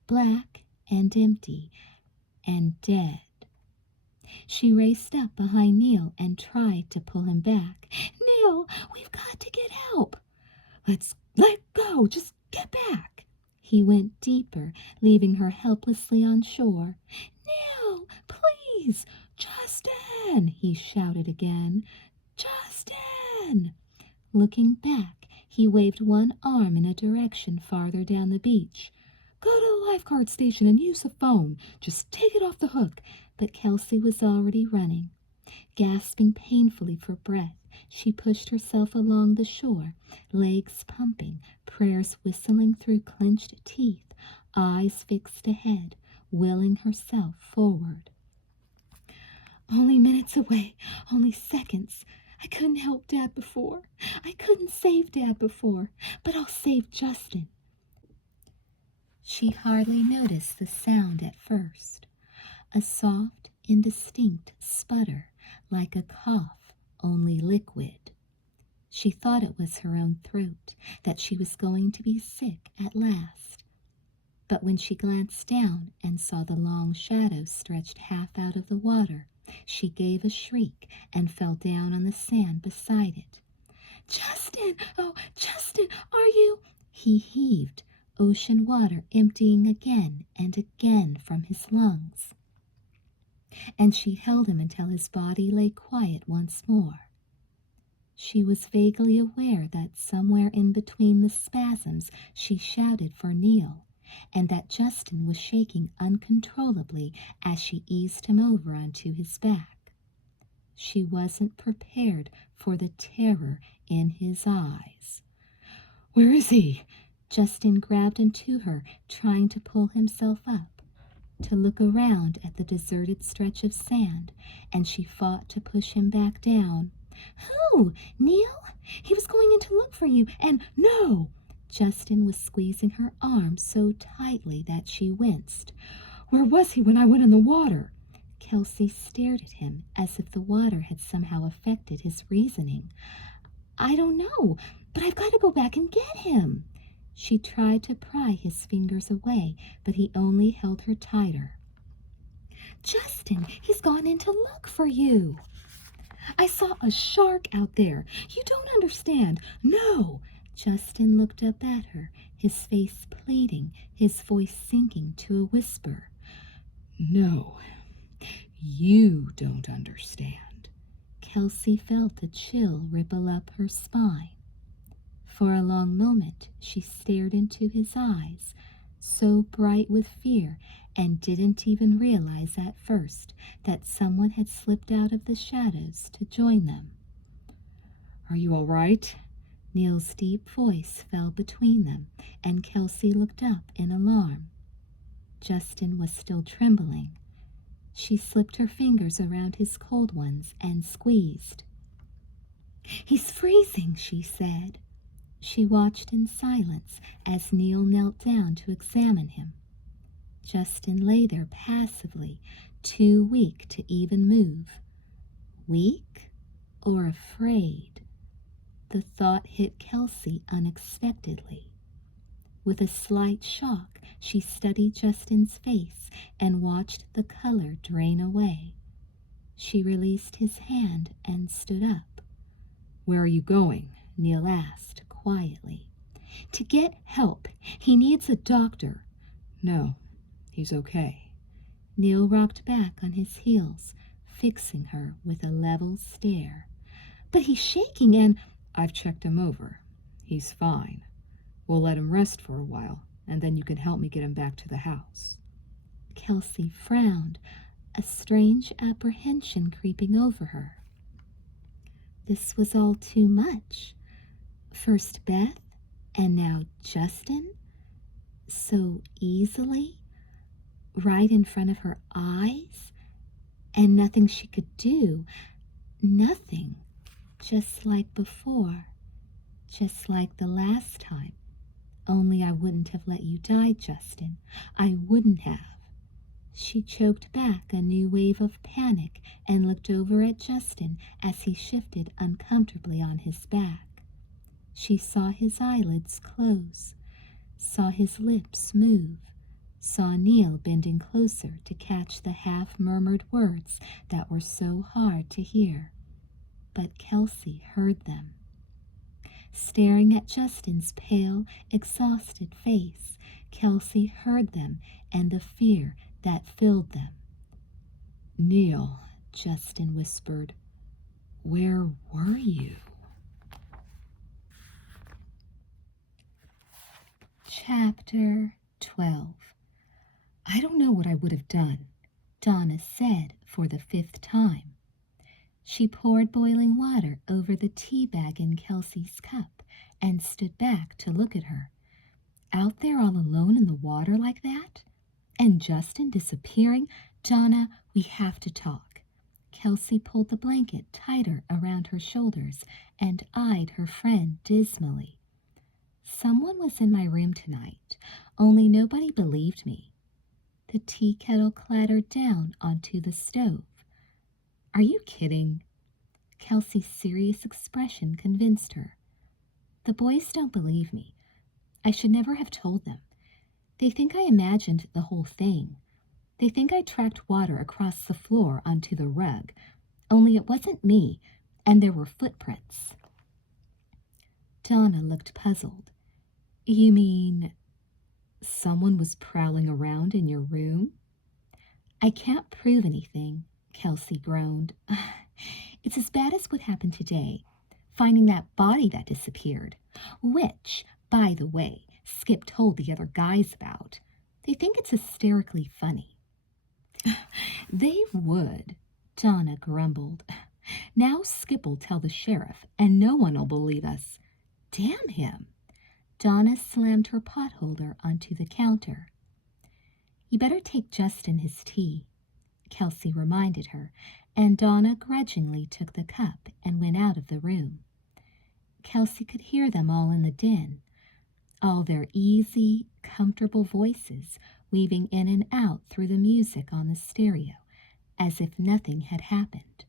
black and empty and dead. She raced up behind Neil and tried to pull him back. Neil, we've got to get help. Let go. Just get back. He went deeper, leaving her helplessly on shore. Neil, please. Justin, he shouted again. Justin. Looking back, he waved one arm in a direction farther down the beach. Go to the lifeguard station and use the phone. Just take it off the hook. But Kelsey was already running. Gasping painfully for breath, she pushed herself along the shore, legs pumping, prayers whistling through clenched teeth, eyes fixed ahead, willing herself forward. Only minutes away, only seconds. I couldn't help Dad before. I couldn't save Dad before, but I'll save Justin. She hardly noticed the sound at first. A soft, indistinct sputter, like a cough, only liquid. She thought it was her own throat, that she was going to be sick at last. But when she glanced down and saw the long shadow stretched half out of the water, she gave a shriek and fell down on the sand beside it. Justin! Oh, Justin, are you? He heaved, ocean water emptying again and again from his lungs. And she held him until his body lay quiet once more. She was vaguely aware that somewhere in between the spasms she shouted for Neil, and that Justin was shaking uncontrollably as she eased him over onto his back. She wasn't prepared for the terror in his eyes. Where is he? Justin grabbed into her, trying to pull himself up, to look around at the deserted stretch of sand, and she fought to push him back down. Who? Neil? He was going in to look for you, and no! Justin was squeezing her arm so tightly that she winced. Where was he when I went in the water? Kelsey stared at him as if the water had somehow affected his reasoning. I don't know, but I've got to go back and get him. She tried to pry his fingers away, but he only held her tighter. Justin, he's gone in to look for you. I saw a shark out there. You don't understand. No. Justin looked up at her, his face pleading, his voice sinking to a whisper. No, you don't understand. Kelsey felt a chill ripple up her spine. For a long moment she stared into his eyes, so bright with fear, and didn't even realize at first that someone had slipped out of the shadows to join them. Are you all right? Neil's deep voice fell between them, and Kelsey looked up in alarm. Justin was still trembling. She slipped her fingers around his cold ones and squeezed. He's freezing, she said. She watched in silence as Neil knelt down to examine him. Justin lay there passively, too weak to even move. Weak or afraid? The thought hit Kelsey unexpectedly. With a slight shock, she studied Justin's face and watched the color drain away. She released his hand and stood up. Where are you going? Neil asked quietly. To get help. He needs a doctor. No, he's okay. Neil rocked back on his heels, fixing her with a level stare. But he's shaking and... I've checked him over. He's fine. We'll let him rest for a while, and then you can help me get him back to the house. Kelsey frowned, a strange apprehension creeping over her. This was all too much. First Beth, and now Justin, so easily, right in front of her eyes, and nothing she could do. Nothing. Just like before. Just like the last time. Only I wouldn't have let you die, Justin. I wouldn't have. She choked back a new wave of panic and looked over at Justin as he shifted uncomfortably on his back. She saw his eyelids close, saw his lips move, saw Neil bending closer to catch the half-murmured words that were so hard to hear. But Kelsey heard them. Staring at Justin's pale, exhausted face, Kelsey heard them and the fear that filled them. "Neil," Justin whispered, "where were you?" Chapter 12. "I don't know what I would have done," Donna said for the 5th time. She poured boiling water over the tea bag in Kelsey's cup and stood back to look at her. Out there all alone in the water like that? And Justin disappearing? "Donna, we have to talk." Kelsey pulled the blanket tighter around her shoulders and eyed her friend dismally. "Someone was in my room tonight, only nobody believed me." The tea kettle clattered down onto the stove. "Are you kidding?" Kelsey's serious expression convinced her. "The boys don't believe me. I should never have told them. They think I imagined the whole thing. They think I tracked water across the floor onto the rug, only it wasn't me, and there were footprints." Donna looked puzzled. "You mean someone was prowling around in your room?" "I can't prove anything," Kelsey groaned. "It's as bad as what happened today, finding that body that disappeared, which, by the way, Skip told the other guys about. They think it's hysterically funny." "They would," Donna grumbled. "Now Skip'll tell the sheriff, and no one will believe us. Damn him." Donna slammed her potholder onto the counter. "You better take Justin his tea," Kelsey reminded her, and Donna grudgingly took the cup and went out of the room. Kelsey could hear them all in the den, all their easy, comfortable voices weaving in and out through the music on the stereo, as if nothing had happened.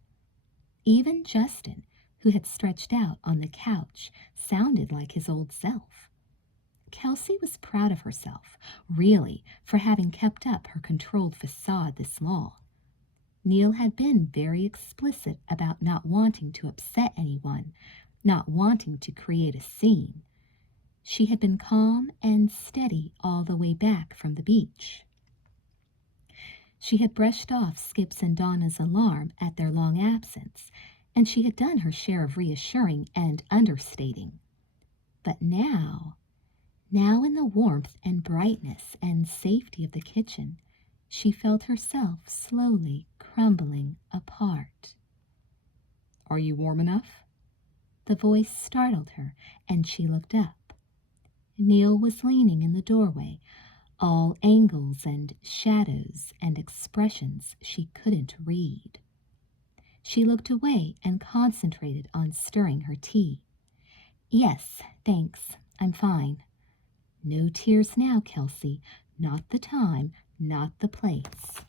Even Justin, who had stretched out on the couch, sounded like his old self. Kelsey was proud of herself, really, for having kept up her controlled facade this long. Neil had been very explicit about not wanting to upset anyone, not wanting to create a scene. She had been calm and steady all the way back from the beach. She had brushed off Skip's and Donna's alarm at their long absence, and she had done her share of reassuring and understating. But now in the warmth and brightness and safety of the kitchen, she felt herself slowly crumbling apart. "Are you warm enough?" The voice startled her, and she looked up. Neil was leaning in the doorway, all angles and shadows and expressions she couldn't read. She looked away and concentrated on stirring her tea. "Yes, thanks. I'm fine." "No tears now, Kelsey. Not the time, not the place."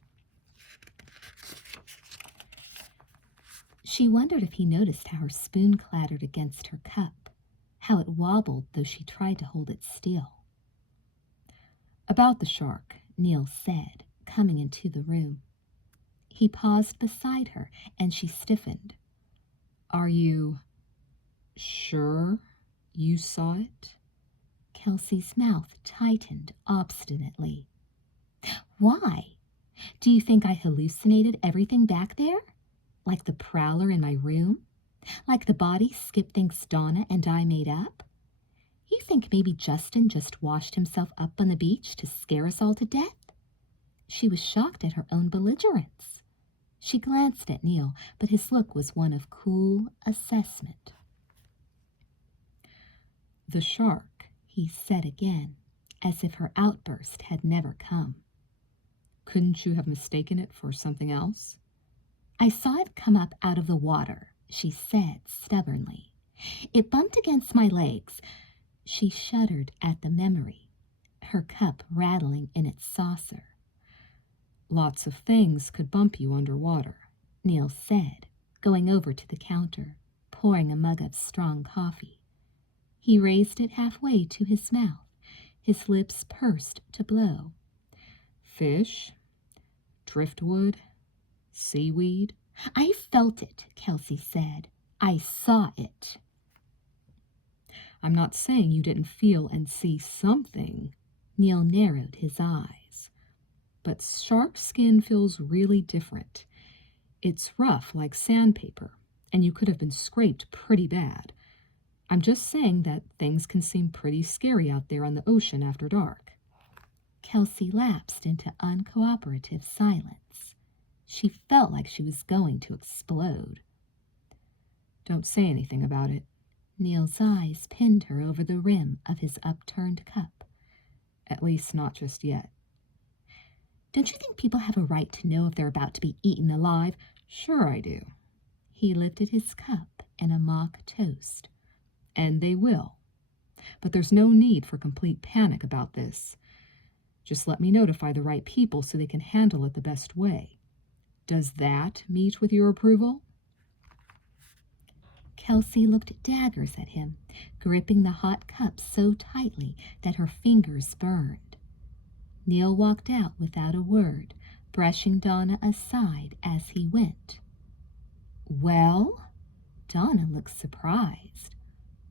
She wondered if he noticed how her spoon clattered against her cup, how it wobbled though she tried to hold it still. "About the shark," Neil said, coming into the room. He paused beside her, and she stiffened. "Are you sure you saw it?" Kelsey's mouth tightened obstinately. "Why? Do you think I hallucinated everything back there? Like the prowler in my room? Like the body Skip thinks Donna and I made up? You think maybe Justin just washed himself up on the beach to scare us all to death?" She was shocked at her own belligerence. She glanced at Neil, but his look was one of cool assessment. "The shark," he said again, as if her outburst had never come. "Couldn't you have mistaken it for something else?" "I saw it come up out of the water," she said stubbornly. "It bumped against my legs." She shuddered at the memory, her cup rattling in its saucer. "Lots of things could bump you underwater," Neil said, going over to the counter, pouring a mug of strong coffee. He raised it halfway to his mouth, his lips pursed to blow. "Fish, driftwood, seaweed." "I felt it," Kelsey said. "I saw it." "I'm not saying you didn't feel and see something." Neil narrowed his eyes. "But shark skin feels really different. It's rough like sandpaper, and you could have been scraped pretty bad. I'm just saying that things can seem pretty scary out there on the ocean after dark." Kelsey lapsed into uncooperative silence. She felt like she was going to explode. "Don't say anything about it." Neil's eyes pinned her over the rim of his upturned cup. "At least not just yet." "Don't you think people have a right to know if they're about to be eaten alive?" "Sure I do." He lifted his cup in a mock toast. "And they will. But there's no need for complete panic about this. Just let me notify the right people so they can handle it the best way. Does that meet with your approval?" Kelsey looked daggers at him, gripping the hot cup so tightly that her fingers burned. Neil walked out without a word, brushing Donna aside as he went. "Well?" Donna looked surprised.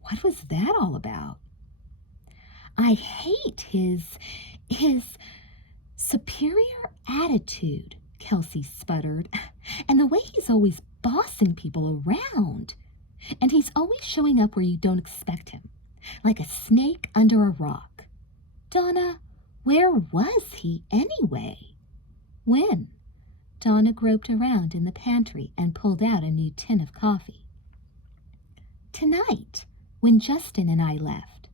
"What was that all about?" "I hate his superior attitude," Kelsey sputtered. "And the way he's always bossing people around. And he's always showing up where you don't expect him, like a snake under a rock. Donna, where was he anyway?" "When?" Donna groped around in the pantry and pulled out a new tin of coffee. "Tonight, when Justin and I left."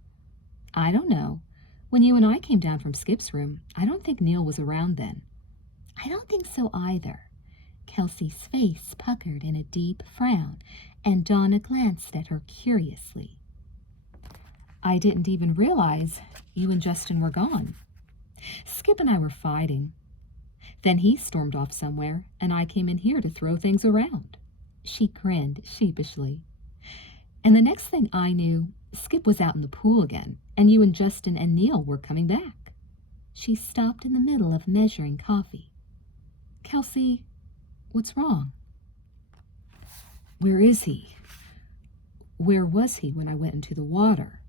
"I don't know. When you and I came down from Skip's room, I don't think Neil was around then." "I don't think so either." Kelsey's face puckered in a deep frown, and Donna glanced at her curiously. "I didn't even realize you and Justin were gone. Skip and I were fighting. Then he stormed off somewhere, and I came in here to throw things around." She grinned sheepishly. "And the next thing I knew, Skip was out in the pool again, and you and Justin and Neil were coming back." She stopped in the middle of measuring coffee. "Kelsey, what's wrong?" "Where is he? Where was he when I went into the water?"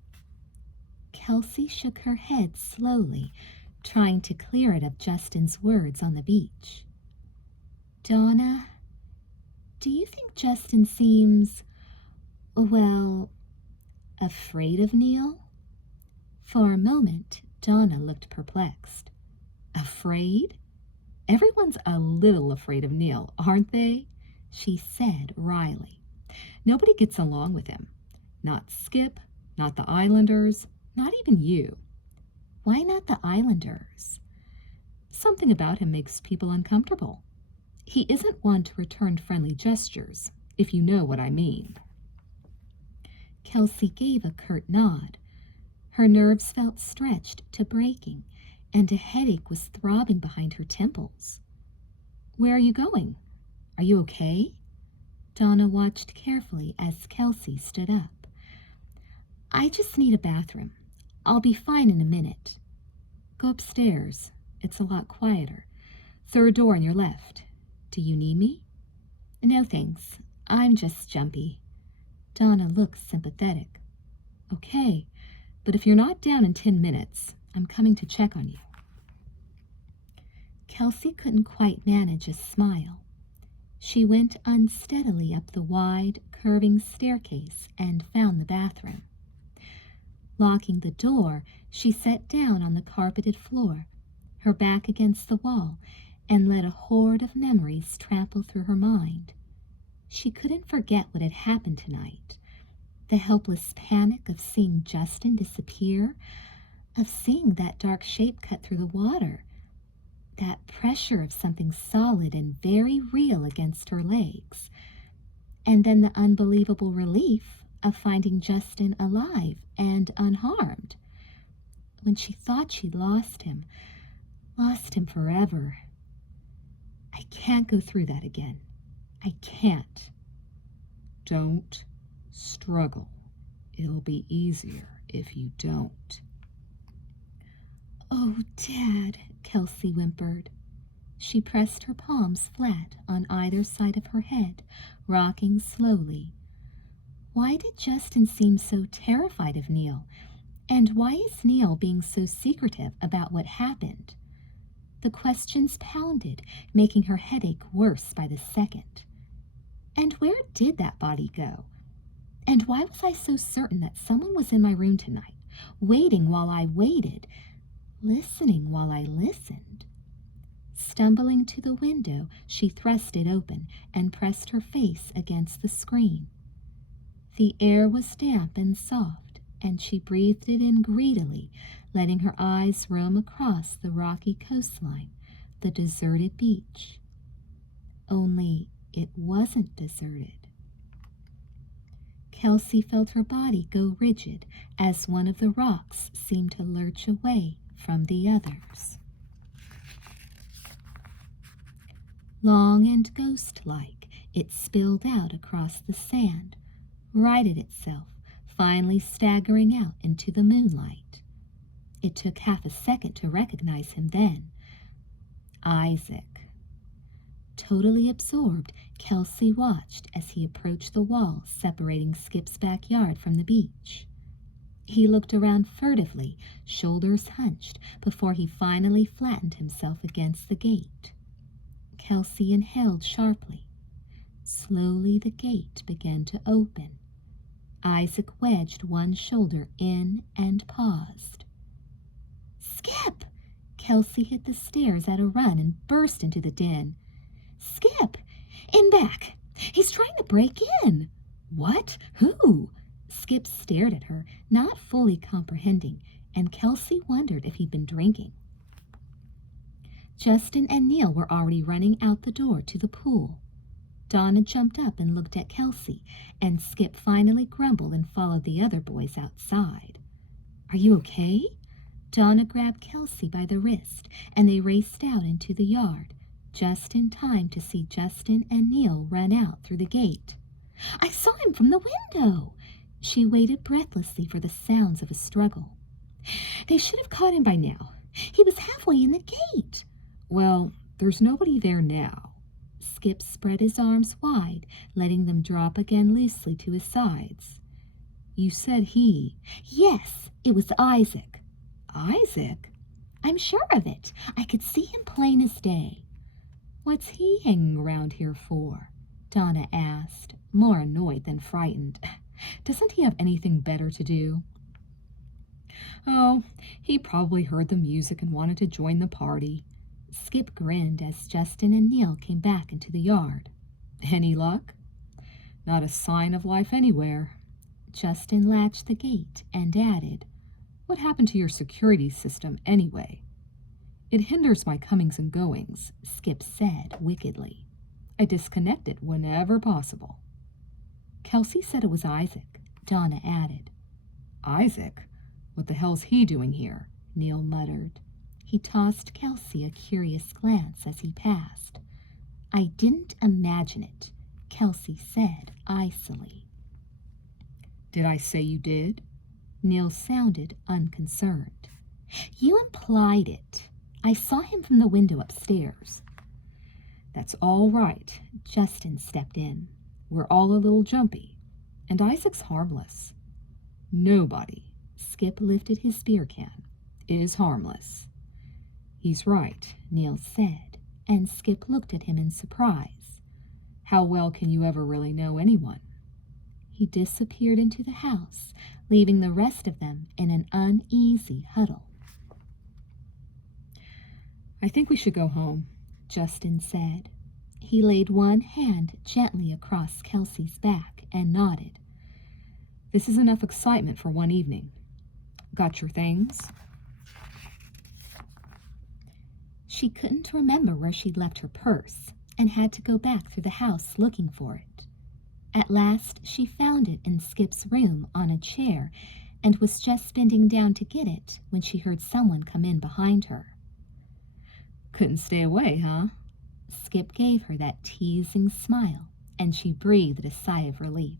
Kelsey shook her head slowly, trying to clear it of Justin's words on the beach. "Donna, do you think Justin seems, well, afraid of Neil?" For a moment, Donna looked perplexed. "Afraid? Everyone's a little afraid of Neil, aren't they?" she said wryly. "Nobody gets along with him. Not Skip, not the Islanders, not even you." "Why not the Islanders?" "Something about him makes people uncomfortable. He isn't one to return friendly gestures, if you know what I mean." Kelsey gave a curt nod. Her nerves felt stretched to breaking, and a headache was throbbing behind her temples. "Where are you going? Are you okay?" Donna watched carefully as Kelsey stood up. "I just need a bathroom. I'll be fine in a minute." "Go upstairs. It's a lot quieter. Third door on your left. Do you need me?" "No thanks. I'm just jumpy." Donna looked sympathetic. "Okay, but if you're not down in 10 minutes, I'm coming to check on you." Kelsey couldn't quite manage a smile. She went unsteadily up the wide, curving staircase and found the bathroom. Locking the door, she sat down on the carpeted floor, her back against the wall, and let a horde of memories trample through her mind. She couldn't forget what had happened tonight. The helpless panic of seeing Justin disappear, of seeing that dark shape cut through the water, that pressure of something solid and very real against her legs, and then the unbelievable relief of finding Justin alive and unharmed. When she thought she'd lost him forever. I can't go through that again. I can't. Don't struggle. It'll be easier if you don't. Oh, Dad, Kelsey whimpered. She pressed her palms flat on either side of her head, rocking slowly. Why did Justin seem so terrified of Neil? And why is Neil being so secretive about what happened? The questions pounded, making her headache worse by the second. And where did that body go? And why was I so certain that someone was in my room tonight, waiting while I waited, listening while I listened? Stumbling to the window, she thrust it open and pressed her face against the screen. The air was damp and soft, and she breathed it in greedily, letting her eyes roam across the rocky coastline, the deserted beach. Only it wasn't deserted. Kelsey felt her body go rigid as one of the rocks seemed to lurch away from the others. Long and ghost-like, it spilled out across the sand, righted itself, finally staggering out into the moonlight. It took half a second to recognize him then. Isaac. Totally absorbed, Kelsey watched as he approached the wall separating Skip's backyard from the beach. He looked around furtively, shoulders hunched, before he finally flattened himself against the gate. Kelsey inhaled sharply. Slowly the gate began to open. Isaac wedged one shoulder in and paused. "Skip!" Kelsey hit the stairs at a run and burst into the den. "Skip! In back! He's trying to break in!" "What? Who?" Skip stared at her, not fully comprehending, and Kelsey wondered if he'd been drinking. Justin and Neil were already running out the door to the pool. Donna jumped up and looked at Kelsey, and Skip finally grumbled and followed the other boys outside. "Are you okay?" Donna grabbed Kelsey by the wrist, and they raced out into the yard, just in time to see Justin and Neil run out through the gate. "I saw him from the window!" She waited breathlessly for the sounds of a struggle. "They should have caught him by now. He was halfway in the gate." "Well, there's nobody there now." Skip spread his arms wide, letting them drop again loosely to his sides. "You said he." "Yes, it was Isaac." "Isaac?" "I'm sure of it. I could see him plain as day." "What's he hanging around here for?" Donna asked, more annoyed than frightened. "Doesn't he have anything better to do?" "Oh, he probably heard the music and wanted to join the party." Skip grinned as Justin and Neil came back into the yard. "Any luck?" "Not a sign of life anywhere." Justin latched the gate and added, "What happened to your security system anyway?" "It hinders my comings and goings," Skip said wickedly. "I disconnect it whenever possible." "Kelsey said it was Isaac," Donna added. "Isaac? What the hell's he doing here?" Neil muttered. He tossed Kelsey a curious glance as he passed. "I didn't imagine it," Kelsey said icily. "Did I say you did?" Neil sounded unconcerned. "You implied it. I saw him from the window upstairs." "That's all right," Justin stepped in. "We're all a little jumpy, and Isaac's harmless. Nobody," Skip lifted his beer can, "is harmless." "He's right," Neil said, and Skip looked at him in surprise. "How well can you ever really know anyone?" He disappeared into the house, leaving the rest of them in an uneasy huddle. "I think we should go home. Justin said. He laid one hand gently across Kelsey's back and nodded. This is enough excitement for one evening. Got your things? She couldn't remember where she'd left her purse and had to go back through the house looking for it. At last she found it in Skip's room on a chair and was just bending down to get it when she heard someone come in behind her. Couldn't stay away, huh? Skip gave her that teasing smile, and she breathed a sigh of relief.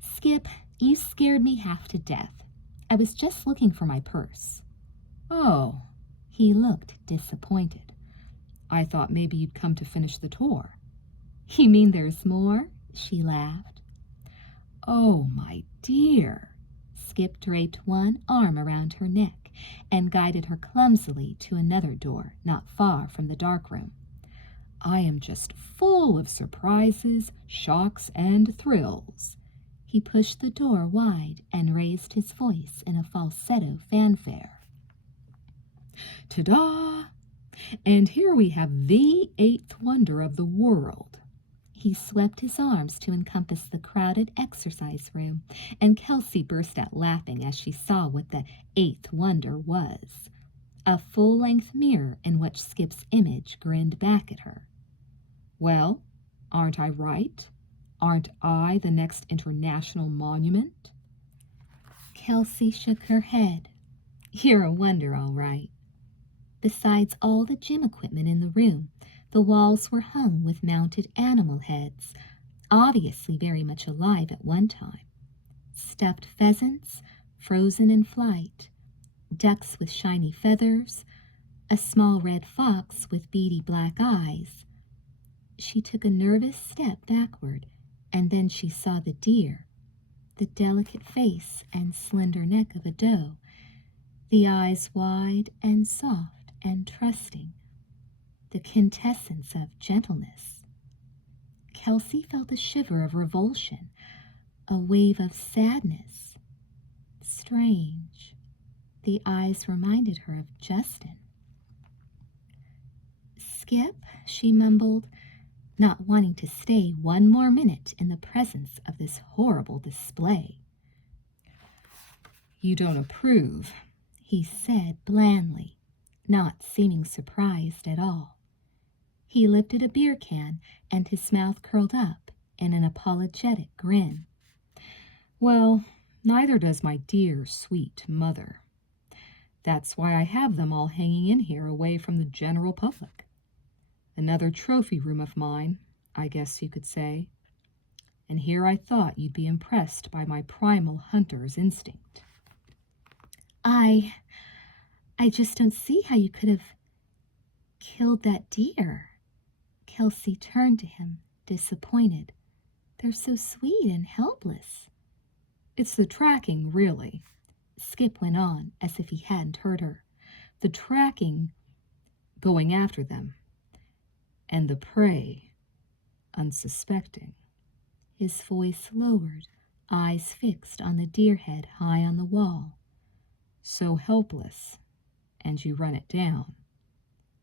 Skip, you scared me half to death. I was just looking for my purse. Oh. He looked disappointed. I thought maybe you'd come to finish the tour. You mean there's more? She laughed. Oh, my dear. Skip draped one arm around her neck and guided her clumsily to another door not far from the darkroom. I am just full of surprises, shocks, and thrills. He pushed the door wide and raised his voice in a falsetto fanfare. Ta-da! And here we have the eighth wonder of the world. He swept his arms to encompass the crowded exercise room, and Kelsey burst out laughing as she saw what the eighth wonder was. A full-length mirror in which Skip's image grinned back at her. Well, aren't I right? Aren't I the next international monument? Kelsey shook her head. You're a wonder, all right. Besides all the gym equipment in the room, the walls were hung with mounted animal heads, obviously very much alive at one time. Stuffed pheasants, frozen in flight, ducks with shiny feathers, a small red fox with beady black eyes. She took a nervous step backward, and then she saw the deer, the delicate face and slender neck of a doe, the eyes wide and soft and trusting, the quintessence of gentleness. Kelsey felt a shiver of revulsion, a wave of sadness. Strange. The eyes reminded her of Justin. Skip, she mumbled, not wanting to stay one more minute in the presence of this horrible display. You don't approve, he said blandly, not seeming surprised at all. He lifted a beer can, and his mouth curled up in an apologetic grin. Well, neither does my dear, sweet mother. That's why I have them all hanging in here away from the general public. Another trophy room of mine, I guess you could say. And here I thought you'd be impressed by my primal hunter's instinct. I just don't see how you could have killed that deer. Kelsey turned to him, disappointed. They're so sweet and helpless. It's the tracking, really. Skip went on as if he hadn't heard her. The tracking, going after them, and the prey, unsuspecting. His voice lowered, eyes fixed on the deer head high on the wall. So helpless, and you run it down.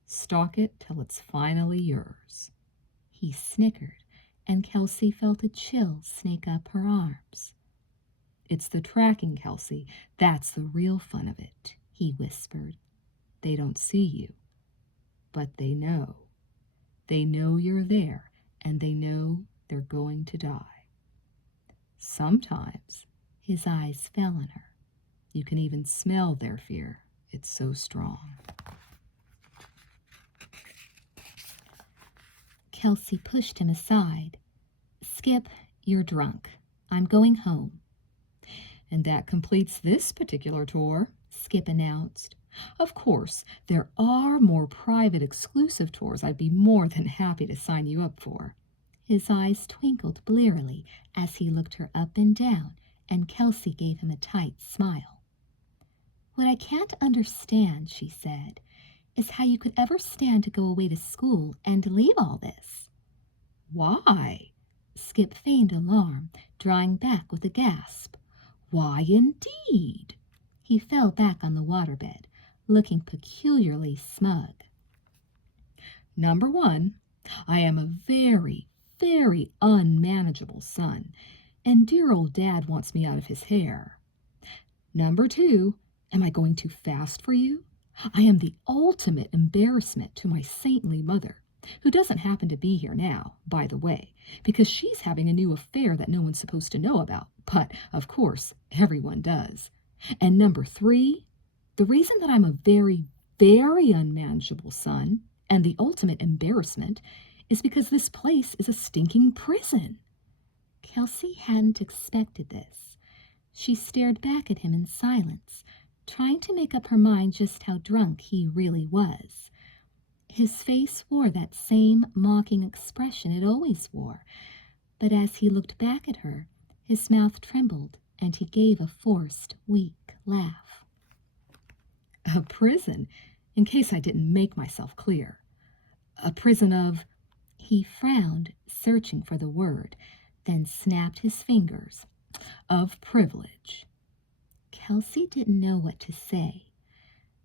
Stalk it till it's finally yours. He snickered, and Kelsey felt a chill snake up her arms. It's the tracking, Kelsey. That's the real fun of it, he whispered. They don't see you, but they know. They know you're there, and they know they're going to die. Sometimes his eyes fell on her. You can even smell their fear. It's so strong. Kelsey pushed him aside. Skip, you're drunk. I'm going home. And that completes this particular tour, Skip announced. Of course, there are more private, exclusive tours I'd be more than happy to sign you up for. His eyes twinkled blearily as he looked her up and down, and Kelsey gave him a tight smile. What I can't understand, she said, is how you could ever stand to go away to school and leave all this. Why? Skip feigned alarm, drawing back with a gasp. Why indeed? He fell back on the waterbed, looking peculiarly smug. Number one, I am a very, very unmanageable son, and dear old Dad wants me out of his hair. Number two, am I going too fast for you? I am the ultimate embarrassment to my saintly mother, who doesn't happen to be here now, by the way, because she's having a new affair that no one's supposed to know about, but, of course, everyone does. And number three, the reason that I'm a very, very unmanageable son and the ultimate embarrassment is because this place is a stinking prison. Kelsey hadn't expected this. She stared back at him in silence, trying to make up her mind just how drunk he really was. His face wore that same mocking expression it always wore, but as he looked back at her, his mouth trembled and he gave a forced, weak laugh. A prison? In case I didn't make myself clear. A prison of... He frowned, searching for the word, then snapped his fingers. Of privilege. Kelsey didn't know what to say.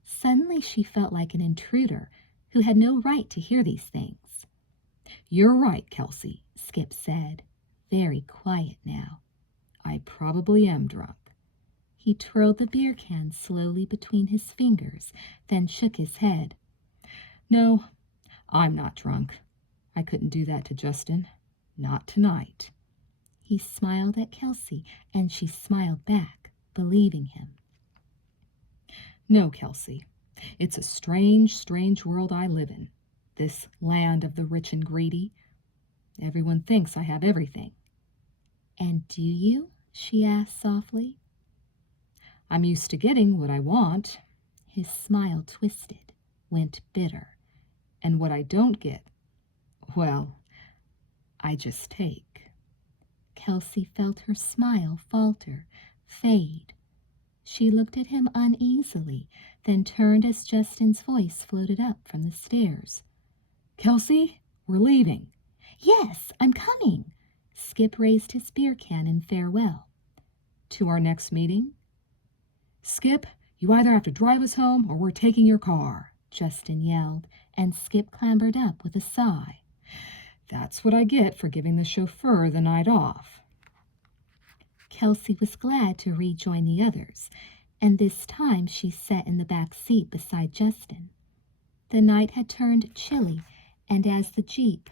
Suddenly she felt like an intruder who had no right to hear these things. You're right, Kelsey, Skip said, very quiet now. I probably am drunk. He twirled the beer can slowly between his fingers, then shook his head. No, I'm not drunk. I couldn't do that to Justin. Not tonight. He smiled at Kelsey, and she smiled back, believing him. No, Kelsey. It's a strange, strange world I live in. This land of the rich and greedy. Everyone thinks I have everything. And do you? She asked softly. I'm used to getting what I want. His smile twisted, went bitter. And what I don't get, well, I just take. Kelsey felt her smile falter, fade. She looked at him uneasily, then turned as Justin's voice floated up from the stairs. Kelsey, we're leaving. Yes, I'm coming. Skip raised his beer can in farewell. To our next meeting? Skip, you either have to drive us home or we're taking your car, Justin yelled, and Skip clambered up with a sigh. That's what I get for giving the chauffeur the night off. Kelsey was glad to rejoin the others, and this time she sat in the back seat beside Justin. The night had turned chilly, and as the Jeep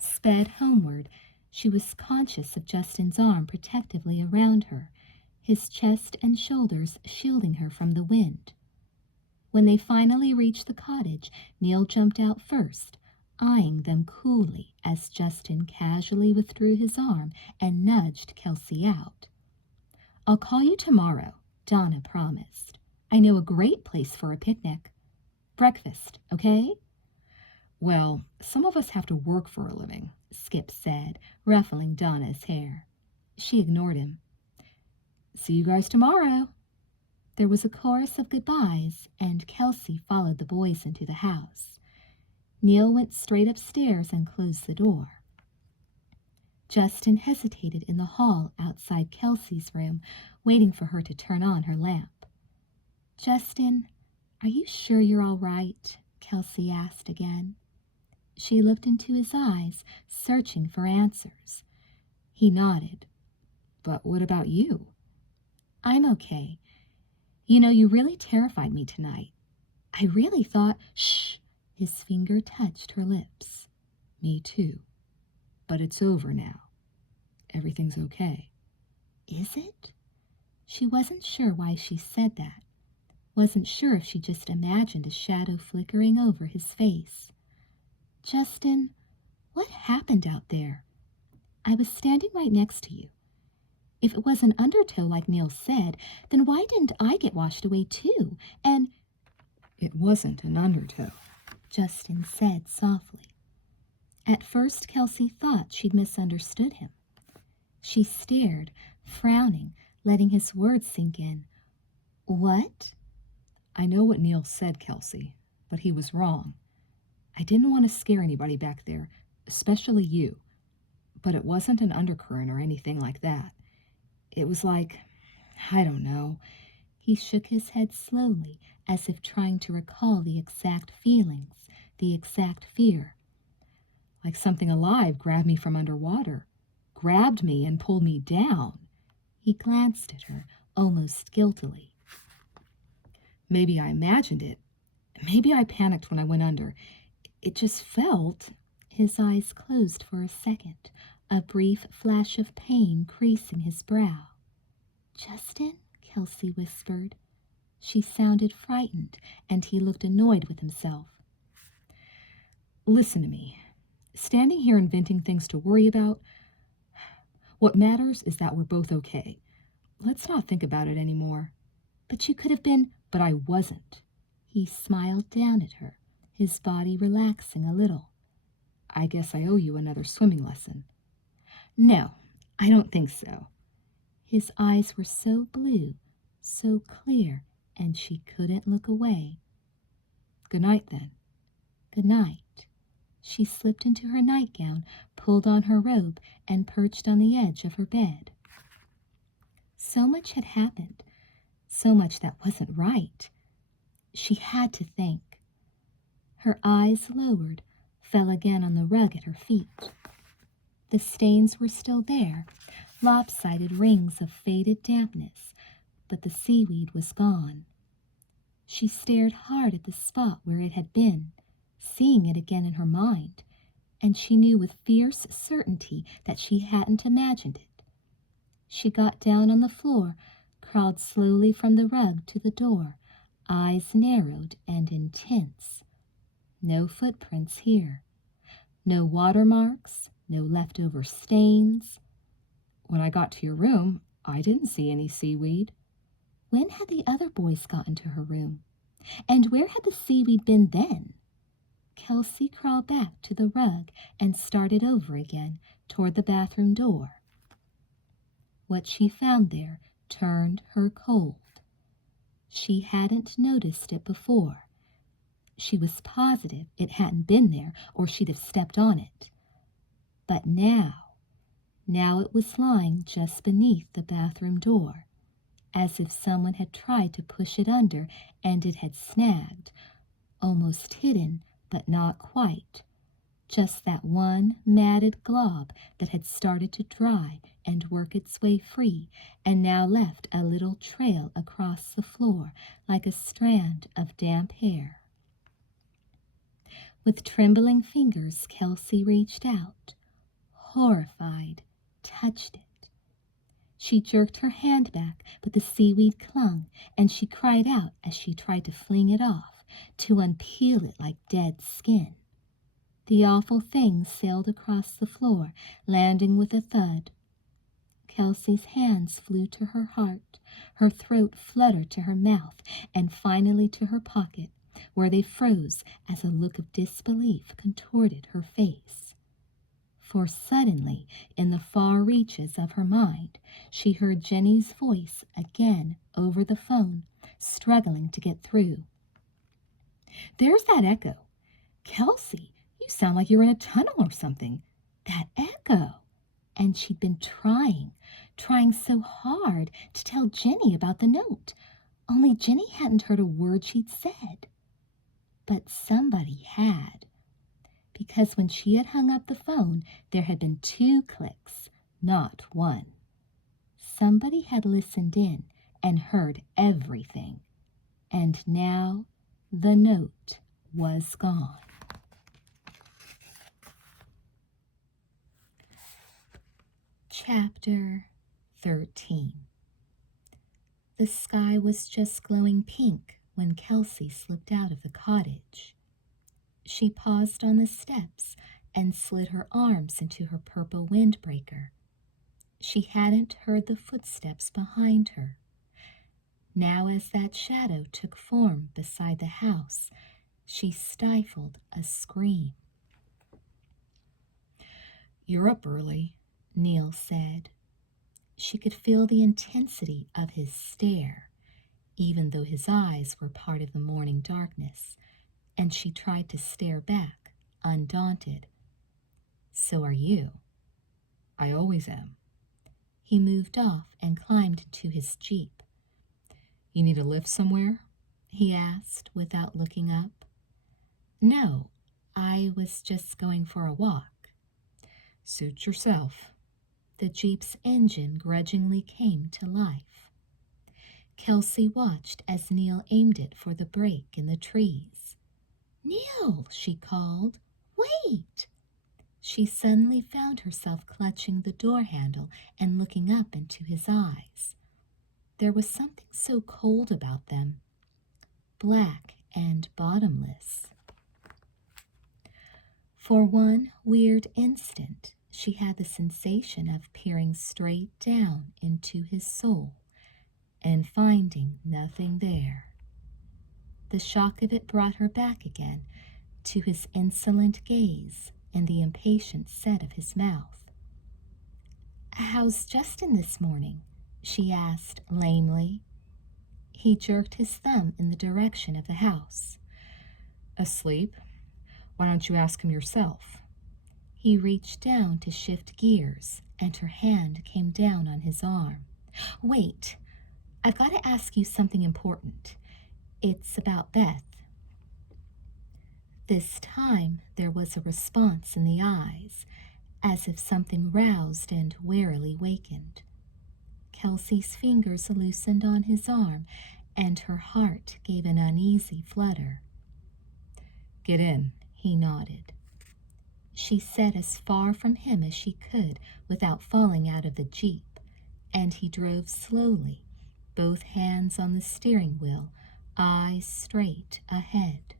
sped homeward, she was conscious of Justin's arm protectively around her, his chest and shoulders shielding her from the wind. When they finally reached the cottage, Neil jumped out first, eyeing them coolly as Justin casually withdrew his arm and nudged Kelsey out. I'll call you tomorrow, Donna promised. I know a great place for a picnic. Breakfast, okay? Well, some of us have to work for a living, Skip said, ruffling Donna's hair. She ignored him. See you guys tomorrow. There was a chorus of goodbyes, and Kelsey followed the boys into the house. Neil went straight upstairs and closed the door. Justin hesitated in the hall outside Kelsey's room, waiting for her to turn on her lamp. Justin, are you sure you're all right? Kelsey asked again. She looked into his eyes, searching for answers. He nodded. But what about you? I'm okay. You know, you really terrified me tonight. I really thought... Shh! His finger touched her lips. Me too. But it's over now. Everything's okay. Is it? She wasn't sure why she said that. Wasn't sure if she just imagined a shadow flickering over his face. Justin, what happened out there? I was standing right next to you. If it was an undertow like Neil said, then why didn't I get washed away too? And... It wasn't an undertow, Justin said softly. At first, Kelsey thought she'd misunderstood him. She stared, frowning, letting his words sink in. What? I know what Neil said, Kelsey, but he was wrong. I didn't want to scare anybody back there, especially you. But it wasn't an undercurrent or anything like that. It was like, I don't know. He shook his head slowly, as if trying to recall the exact feelings, the exact fear. Like something alive grabbed me from underwater, grabbed me and pulled me down. He glanced at her, almost guiltily. Maybe I imagined it. Maybe I panicked when I went under. It just felt... His eyes closed for a second, a brief flash of pain creasing his brow. "Justin?" Kelsey whispered. She sounded frightened, and he looked annoyed with himself. Listen to me. Standing here inventing things to worry about, what matters is that we're both okay. Let's not think about it anymore. But you could have been... But I wasn't. He smiled down at her, his body relaxing a little. I guess I owe you another swimming lesson. No, I don't think so. His eyes were so blue, so clear, and she couldn't look away. Good night, then. Good night. She slipped into her nightgown, pulled on her robe, and perched on the edge of her bed. So much had happened, so much that wasn't right. She had to think. Her eyes lowered, fell again on the rug at her feet. The stains were still there, lopsided rings of faded dampness, but the seaweed was gone. She stared hard at the spot where it had been, seeing it again in her mind, and she knew with fierce certainty that she hadn't imagined it. She got down on the floor, crawled slowly from the rug to the door, eyes narrowed and intense. No footprints here. No watermarks, no leftover stains. When I got to your room, I didn't see any seaweed. When had the other boys gotten to her room? And where had the seaweed been then? Kelsey crawled back to the rug and started over again toward the bathroom door. What she found there turned her cold. She hadn't noticed it before. She was positive it hadn't been there, or she'd have stepped on it. But now it was lying just beneath the bathroom door, as if someone had tried to push it under and it had snagged, almost hidden, but not quite. Just that one matted glob that had started to dry and work its way free, and now left a little trail across the floor like a strand of damp hair. With trembling fingers, Kelsey reached out, horrified, touched it. She jerked her hand back, but the seaweed clung, and she cried out as she tried to fling it off, to unpeel it like dead skin. The awful thing sailed across the floor, landing with a thud. Kelsey's hands flew to her heart, her throat fluttered to her mouth, and finally to her pocket, where they froze as a look of disbelief contorted her face. For suddenly, in the far reaches of her mind, she heard Jenny's voice again over the phone, struggling to get through. "There's that echo. Kelsey, you sound like you're in a tunnel or something. That echo." And she'd been trying so hard to tell Jenny about the note, only Jenny hadn't heard a word she'd said. But somebody had, because when she had hung up the phone, there had been 2 clicks, not 1. Somebody had listened in and heard everything, and now the note was gone. Chapter 13. The sky was just glowing pink when Kelsey slipped out of the cottage. She paused on the steps and slid her arms into her purple windbreaker. She hadn't heard the footsteps behind her. Now, as that shadow took form beside the house, she stifled a scream. "You're up early," Neil said. She could feel the intensity of his stare, even though his eyes were part of the morning darkness, and she tried to stare back, undaunted. "So are you." "I always am." He moved off and climbed into his Jeep. "You need a lift somewhere?" he asked without looking up. "No, I was just going for a walk. Suit yourself. The Jeep's engine grudgingly came to life. Kelsey watched as Neil aimed it for the break in the trees. "Neil," she called, "wait!" She suddenly found herself clutching the door handle and looking up into his eyes. There was something so cold about them, black and bottomless. For one weird instant, she had the sensation of peering straight down into his soul and finding nothing there. The shock of it brought her back again to his insolent gaze and the impatient set of his mouth. "How's Justin this morning?" she asked lamely. He jerked his thumb in the direction of the house. Asleep? Why don't you ask him yourself? He reached down to shift gears, and her hand came down on his arm. "Wait, I've got to ask you something important. It's about Beth." This time there was a response in the eyes, as if something roused and warily wakened. Kelsey's fingers loosened on his arm, and her heart gave an uneasy flutter. "Get in," he nodded. She sat as far from him as she could without falling out of the Jeep, and he drove slowly, both hands on the steering wheel, eyes straight ahead.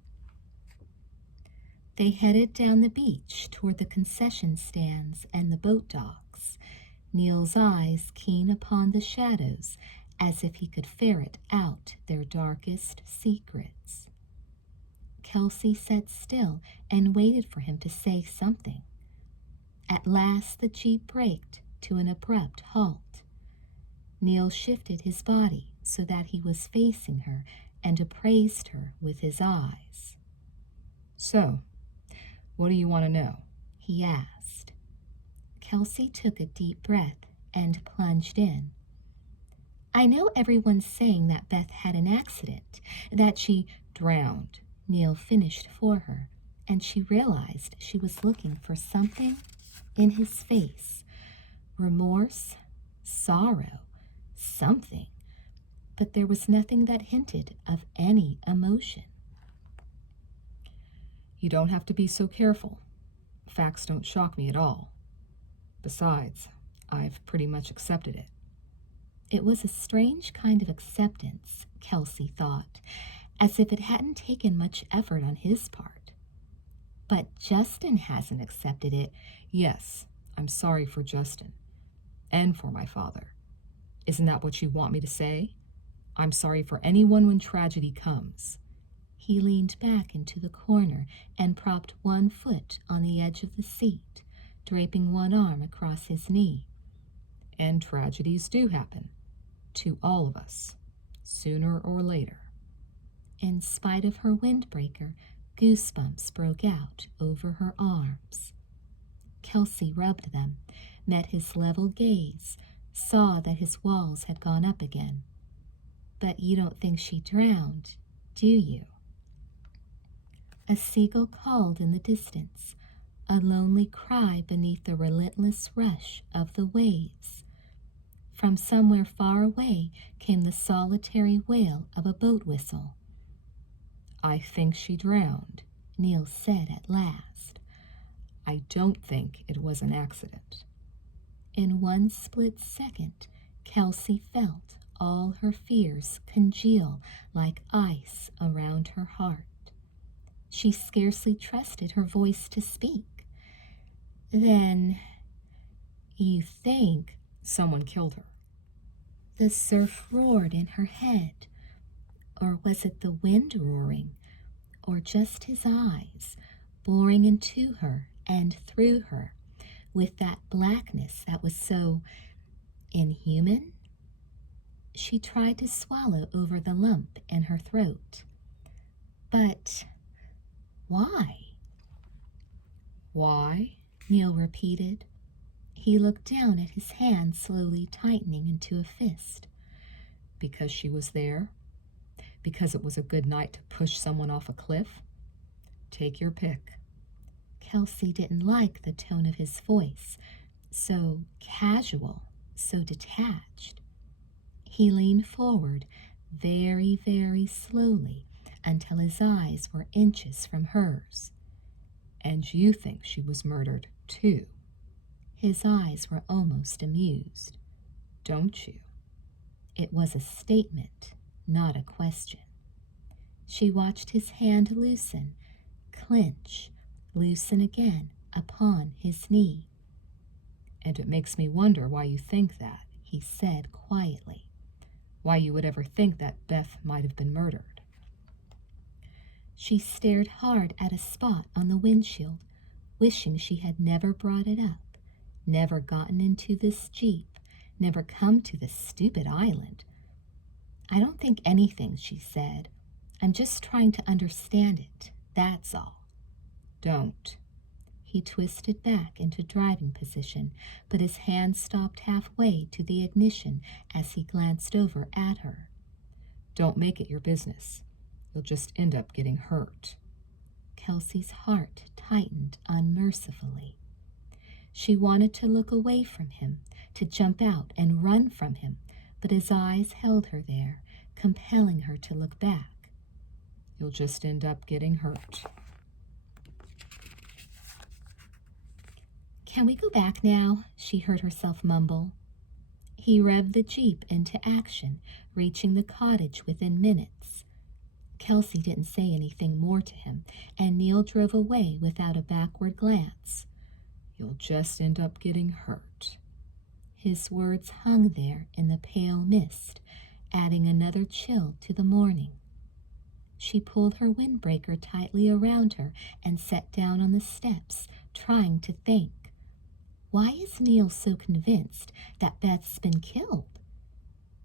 They headed down the beach toward the concession stands and the boat docks, Neil's eyes keen upon the shadows, as if he could ferret out their darkest secrets. Kelsey sat still and waited for him to say something. At last the Jeep braked to an abrupt halt. Neil shifted his body so that he was facing her and appraised her with his eyes. "So, what do you want to know?" he asked. Kelsey took a deep breath and plunged in. "I know everyone's saying that Beth had an accident, that she "Drowned," Neil finished for her, and she realized she was looking for something in his face. Remorse, sorrow, something. But there was nothing that hinted of any emotion. "You don't have to be so careful. Facts don't shock me at all. Besides, I've pretty much accepted it." It was a strange kind of acceptance, Kelsey thought, as if it hadn't taken much effort on his part. But Justin hasn't accepted it. "Yes, I'm sorry for Justin. And for my father. Isn't that what you want me to say? I'm sorry for anyone when tragedy comes." He leaned back into the corner and propped one foot on the edge of the seat, draping one arm across his knee. "And tragedies do happen. To all of us. Sooner or later." In spite of her windbreaker, goosebumps broke out over her arms. Kelsey rubbed them, met his level gaze, saw that his walls had gone up again. "But you don't think she drowned, do you?" A seagull called in the distance, a lonely cry beneath the relentless rush of the waves. From somewhere far away came the solitary wail of a boat whistle. "I think she drowned," Neil said at last. "I don't think it was an accident." In one split second, Kelsey felt all her fears congeal like ice around her heart. She scarcely trusted her voice to speak. "Then, you think—" "Someone killed her." The surf roared in her head. Or was it the wind roaring? Or just his eyes, boring into her and through her, with that blackness that was so inhuman? She tried to swallow over the lump in her throat. But why? "Why?" Neil repeated. He looked down at his hand slowly tightening into a fist. "Because she was there? Because it was a good night to push someone off a cliff? Take your pick." Kelsey didn't like the tone of his voice, so casual, so detached. He leaned forward very, very slowly until his eyes were inches from hers. And you think she was murdered, too? His eyes were almost amused. Don't you? It was a statement, not a question. She watched his hand loosen, clench, loosen again upon his knee. And it makes me wonder why you think that, he said quietly. Why you would ever think that Beth might have been murdered. She stared hard at a spot on the windshield, wishing she had never brought it up, never gotten into this Jeep, never come to this stupid island. I don't think anything, she said. I'm just trying to understand it, that's all. Don't. He twisted back into driving position, but his hand stopped halfway to the ignition as he glanced over at her. Don't make it your business. You'll just end up getting hurt. Kelsey's heart tightened unmercifully. She wanted to look away from him, to jump out and run from him, but his eyes held her there, compelling her to look back. You'll just end up getting hurt. Can we go back now? She heard herself mumble. He revved the Jeep into action, reaching the cottage within minutes. Kelsey didn't say anything more to him, and Neil drove away without a backward glance. You'll just end up getting hurt. His words hung there in the pale mist, adding another chill to the morning. She pulled her windbreaker tightly around her and sat down on the steps, trying to think. Why is Neil so convinced that Beth's been killed?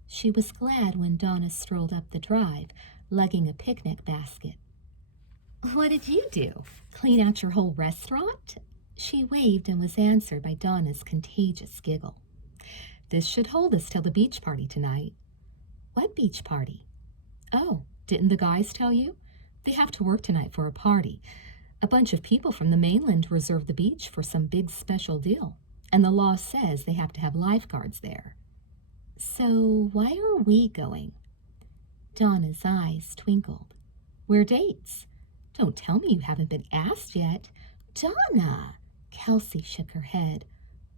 She was glad when Donna strolled up the drive, lugging a picnic basket. What did you do? Clean out your whole restaurant? She waved and was answered by Donna's contagious giggle. This should hold us till the beach party tonight. What beach party? Oh, didn't the guys tell you? They have to work tonight for a party. A bunch of people from the mainland reserved the beach for some big special deal, and the law says they have to have lifeguards there. So why are we going? Donna's eyes twinkled. We're dates. Don't tell me you haven't been asked yet. Donna! Kelsey shook her head.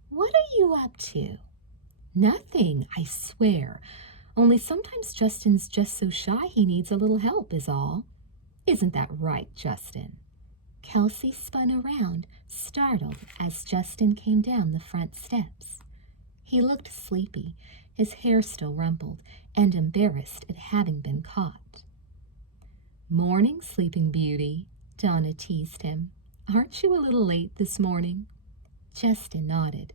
What are you up to? Nothing, I swear. Only sometimes Justin's just so shy he needs a little help is all. Isn't that right, Justin? Kelsey spun around, startled, as Justin came down the front steps. He looked sleepy, his hair still rumpled, and embarrassed at having been caught. Morning, Sleeping Beauty, Donna teased him. Aren't you a little late this morning? Justin nodded.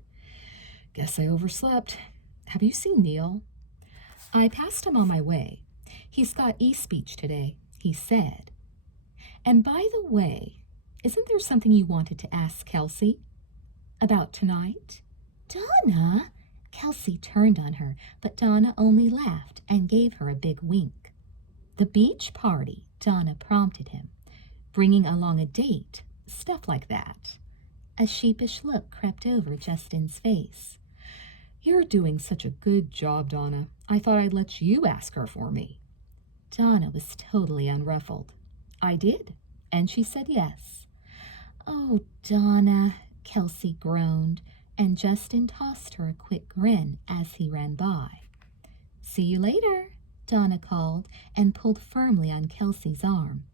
Guess I overslept. Have you seen Neil? I passed him on my way. He's got East Beach today, he said. And by the way, isn't there something you wanted to ask Kelsey about tonight? Donna! Kelsey turned on her, but Donna only laughed and gave her a big wink. The beach party, Donna prompted him. Bringing along a date, stuff like that. A sheepish look crept over Justin's face. You're doing such a good job, Donna. I thought I'd let you ask her for me. Donna was totally unruffled. I did, and she said yes. Oh, Donna, Kelsey groaned, and Justin tossed her a quick grin as he ran by. See you later, Donna called and pulled firmly on Kelsey's arm.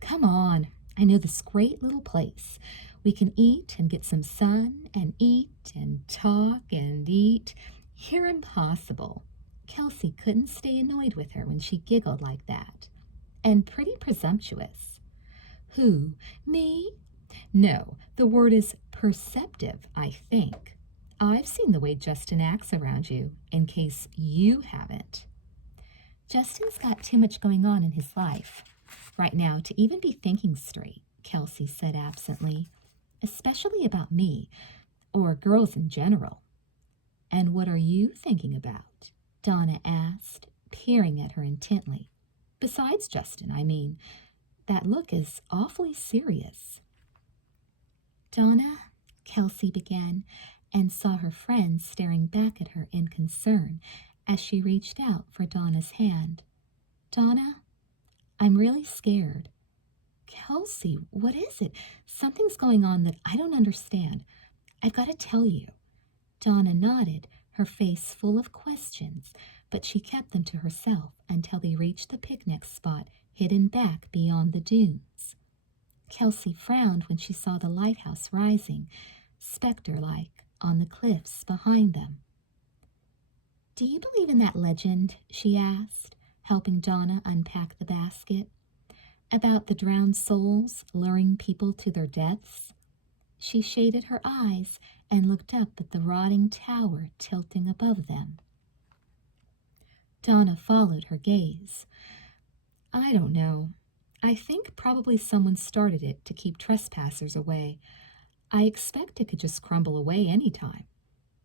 Come on, I know this great little place. We can eat and get some sun and eat and talk and eat. You're impossible. Kelsey couldn't stay annoyed with her when she giggled like that. And pretty presumptuous. Who, me? No, the word is perceptive, I think. I've seen the way Justin acts around you, in case you haven't. Justin's got too much going on in his life right now to even be thinking straight, Kelsey said absently, especially about me, or girls in general. And what are you thinking about? Donna asked, peering at her intently. Besides Justin, I mean. That look is awfully serious. Donna, Kelsey began, and saw her friend staring back at her in concern as she reached out for Donna's hand. Donna, I'm really scared. Kelsey, what is it? Something's going on that I don't understand. I've got to tell you. Donna nodded, her face full of questions, but she kept them to herself until they reached the picnic spot hidden back beyond the dunes. Kelsey frowned when she saw the lighthouse rising, specter-like, on the cliffs behind them. Do you believe in that legend? She asked, helping Donna unpack the basket. About the drowned souls luring people to their deaths? She shaded her eyes and looked up at the rotting tower tilting above them. Donna followed her gaze. I don't know. I think probably someone started it to keep trespassers away. I expect it could just crumble away any time.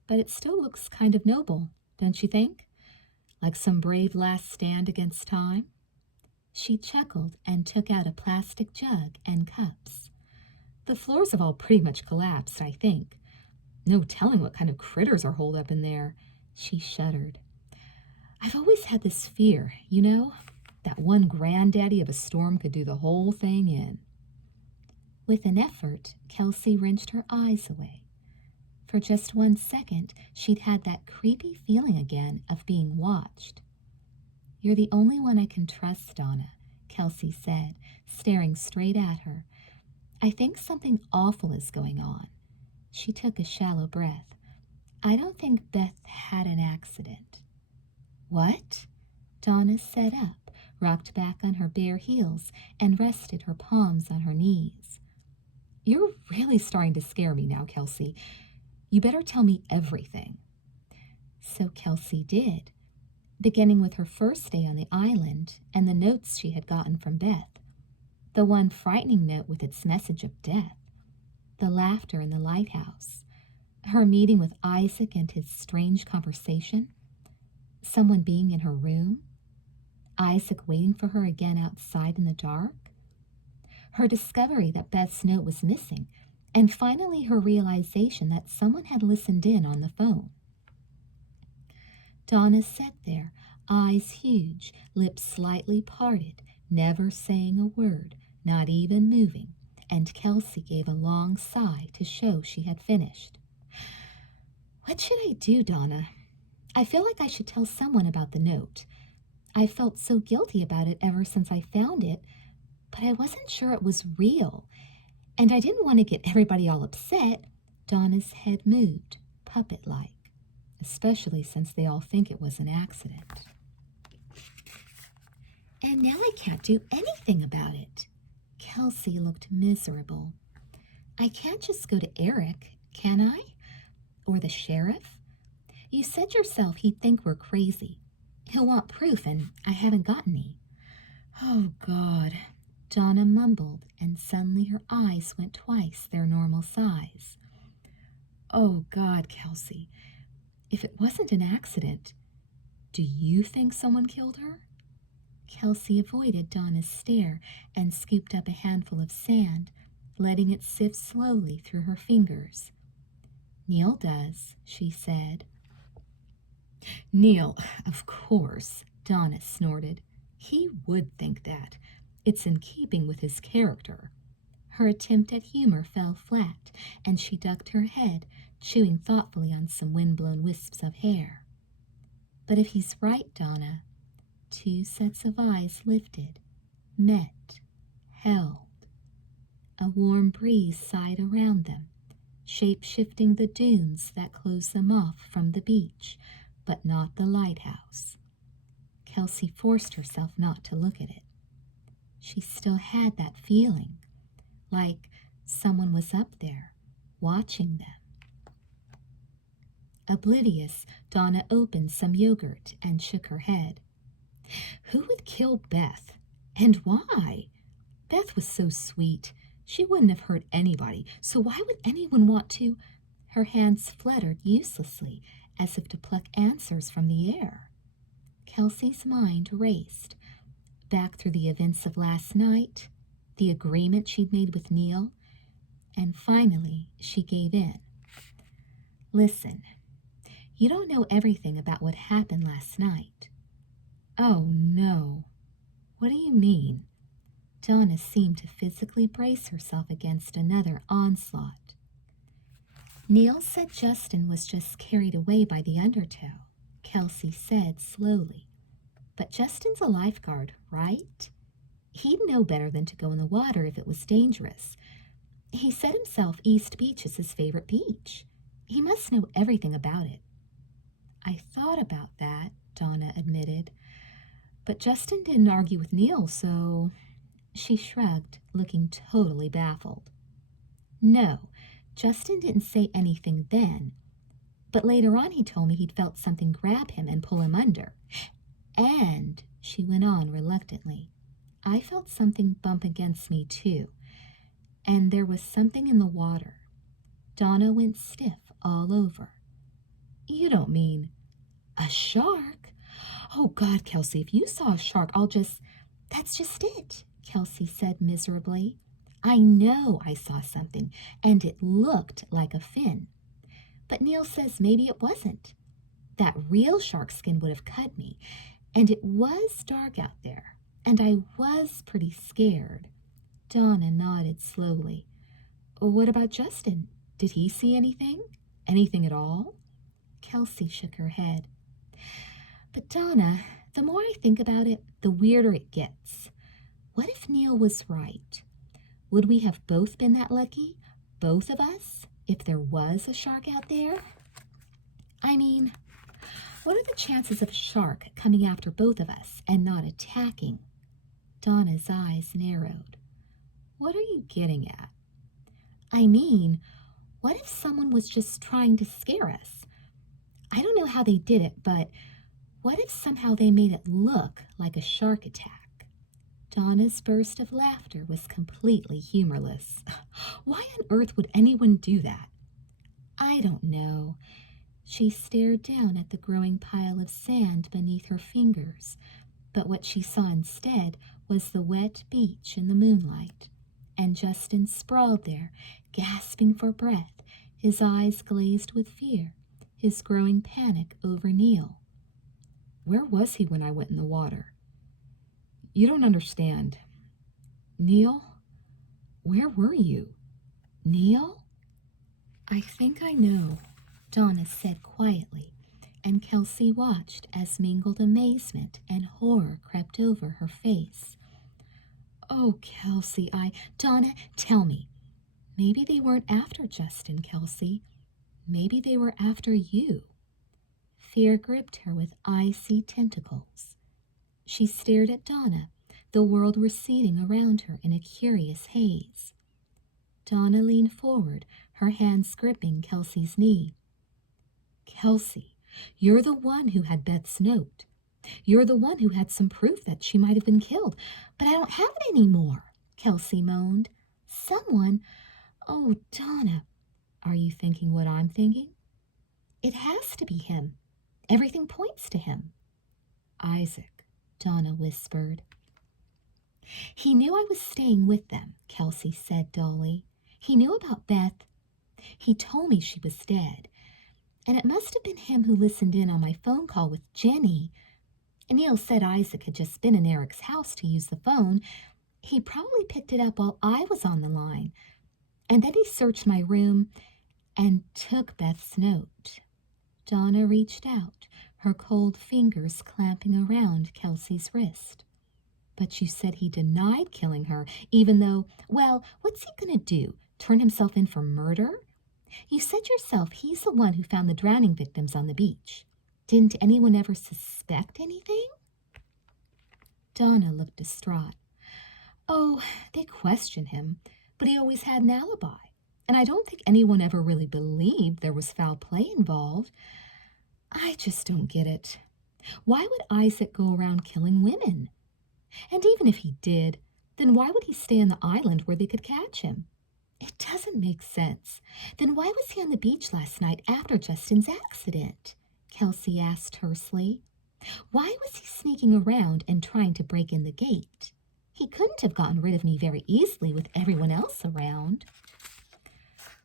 But it still looks kind of noble, don't you think? Like some brave last stand against time? She chuckled and took out a plastic jug and cups. The floors have all pretty much collapsed, I think. No telling what kind of critters are holed up in there. She shuddered. I've always had this fear, you know, that one granddaddy of a storm could do the whole thing in. With an effort, Kelsey wrenched her eyes away. For just 1 second, she'd had that creepy feeling again of being watched. You're the only one I can trust, Donna, Kelsey said, staring straight at her. I think something awful is going on. She took a shallow breath. I don't think Beth had an accident. What? Donna sat up, rocked back on her bare heels, and rested her palms on her knees. You're really starting to scare me now, Kelsey. You better tell me everything. So Kelsey did, beginning with her first day on the island and the notes she had gotten from Beth. The one frightening note with its message of death. The laughter in the lighthouse. Her meeting with Isaac and his strange conversation. Someone being in her room. Isaac waiting for her again outside in the dark. Her discovery that Beth's note was missing, and finally her realization that someone had listened in on the phone. Donna sat there, eyes huge, lips slightly parted, never saying a word, not even moving, and Kelsey gave a long sigh to show she had finished. What should I do, Donna? I feel like I should tell someone about the note. I felt so guilty about it ever since I found it, but I wasn't sure it was real, and I didn't want to get everybody all upset. Donna's head moved, puppet-like, especially since they all think it was an accident. And now I can't do anything about it. Kelsey looked miserable. I can't just go to Eric, can I? Or the sheriff? You said yourself he'd think we're crazy. He'll want proof, and I haven't got any. Oh, God, Donna mumbled, and suddenly her eyes went twice their normal size. Oh, God, Kelsey, if it wasn't an accident, do you think someone killed her? Kelsey avoided Donna's stare and scooped up a handful of sand, letting it sift slowly through her fingers. Neil does, she said. Neil, of course, Donna snorted. He would think that. It's in keeping with his character. Her attempt at humor fell flat, and she ducked her head, chewing thoughtfully on some wind-blown wisps of hair. But if he's right, Donna, 2 sets of eyes lifted, met, held. A warm breeze sighed around them, shape-shifting the dunes that closed them off from the beach, but not the lighthouse. Kelsey forced herself not to look at it. She still had that feeling, like someone was up there, watching them. Oblivious, Donna opened some yogurt and shook her head. Who would kill Beth? And why? Beth was so sweet. She wouldn't have hurt anybody, so why would anyone want to? Her hands fluttered uselessly, as if to pluck answers from the air. Kelsey's mind raced, back through the events of last night, the agreement she'd made with Neil. And finally, she gave in. Listen, you don't know everything about what happened last night. Oh, no. What do you mean? Donna seemed to physically brace herself against another onslaught. Neil said Justin was just carried away by the undertow, Kelsey said slowly. But Justin's a lifeguard, right? He'd know better than to go in the water if it was dangerous. He said himself East Beach is his favorite beach. He must know everything about it. I thought about that, Donna admitted. But Justin didn't argue with Neil, so... She shrugged, looking totally baffled. No, Justin didn't say anything then. But later on he told me he'd felt something grab him and pull him under. And, she went on reluctantly, I felt something bump against me too. And there was something in the water. Donna went stiff all over. You don't mean a shark? Oh, God, Kelsey, if you saw a shark, That's just it, Kelsey said miserably. I know I saw something, and it looked like a fin. But Neil says maybe it wasn't. That real shark skin would have cut me, and it was dark out there, and I was pretty scared. Donna nodded slowly. What about Justin? Did he see anything? Anything at all? Kelsey shook her head. But Donna, the more I think about it, the weirder it gets. What if Neil was right? Would we have both been that lucky, both of us, if there was a shark out there? I mean, what are the chances of a shark coming after both of us and not attacking? Donna's eyes narrowed. What are you getting at? I mean, what if someone was just trying to scare us? I don't know how they did it, but what if somehow they made it look like a shark attack? Donna's burst of laughter was completely humorless. Why on earth would anyone do that? I don't know. She stared down at the growing pile of sand beneath her fingers, but what she saw instead was the wet beach in the moonlight, and Justin sprawled there, gasping for breath, his eyes glazed with fear, his growing panic over Neil. Where was he when I went in the water? You don't understand. Neil? Where were you? Neil? I think I know, Donna said quietly, and Kelsey watched as mingled amazement and horror crept over her face. Oh, Kelsey, Donna, tell me. Maybe they weren't after Justin, Kelsey. Maybe they were after you. Fear gripped her with icy tentacles. She stared at Donna, the world receding around her in a curious haze. Donna leaned forward, her hands gripping Kelsey's knee. Kelsey, you're the one who had Beth's note. You're the one who had some proof that she might have been killed. But I don't have it anymore, Kelsey moaned. Someone... Oh, Donna. Are you thinking what I'm thinking? It has to be him. Everything points to him. Isaac, Donna whispered. He knew I was staying with them, Kelsey said dully. He knew about Beth. He told me she was dead. And it must have been him who listened in on my phone call with Jenny. And Neil said Isaac had just been in Eric's house to use the phone. He probably picked it up while I was on the line. And then he searched my room and took Beth's note. Donna reached out, her cold fingers clamping around Kelsey's wrist. But you said he denied killing her, even though, well, what's he going to do? Turn himself in for murder? You said yourself he's the one who found the drowning victims on the beach. Didn't anyone ever suspect anything? Donna looked distraught. Oh, they questioned him, but he always had an alibi. And I don't think anyone ever really believed there was foul play involved. I just don't get it. Why would Isaac go around killing women? And even if he did, then why would he stay on the island where they could catch him? It doesn't make sense. Then why was he on the beach last night after Justin's accident? Kelsey asked tersely. Why was he sneaking around and trying to break in the gate? He couldn't have gotten rid of me very easily with everyone else around.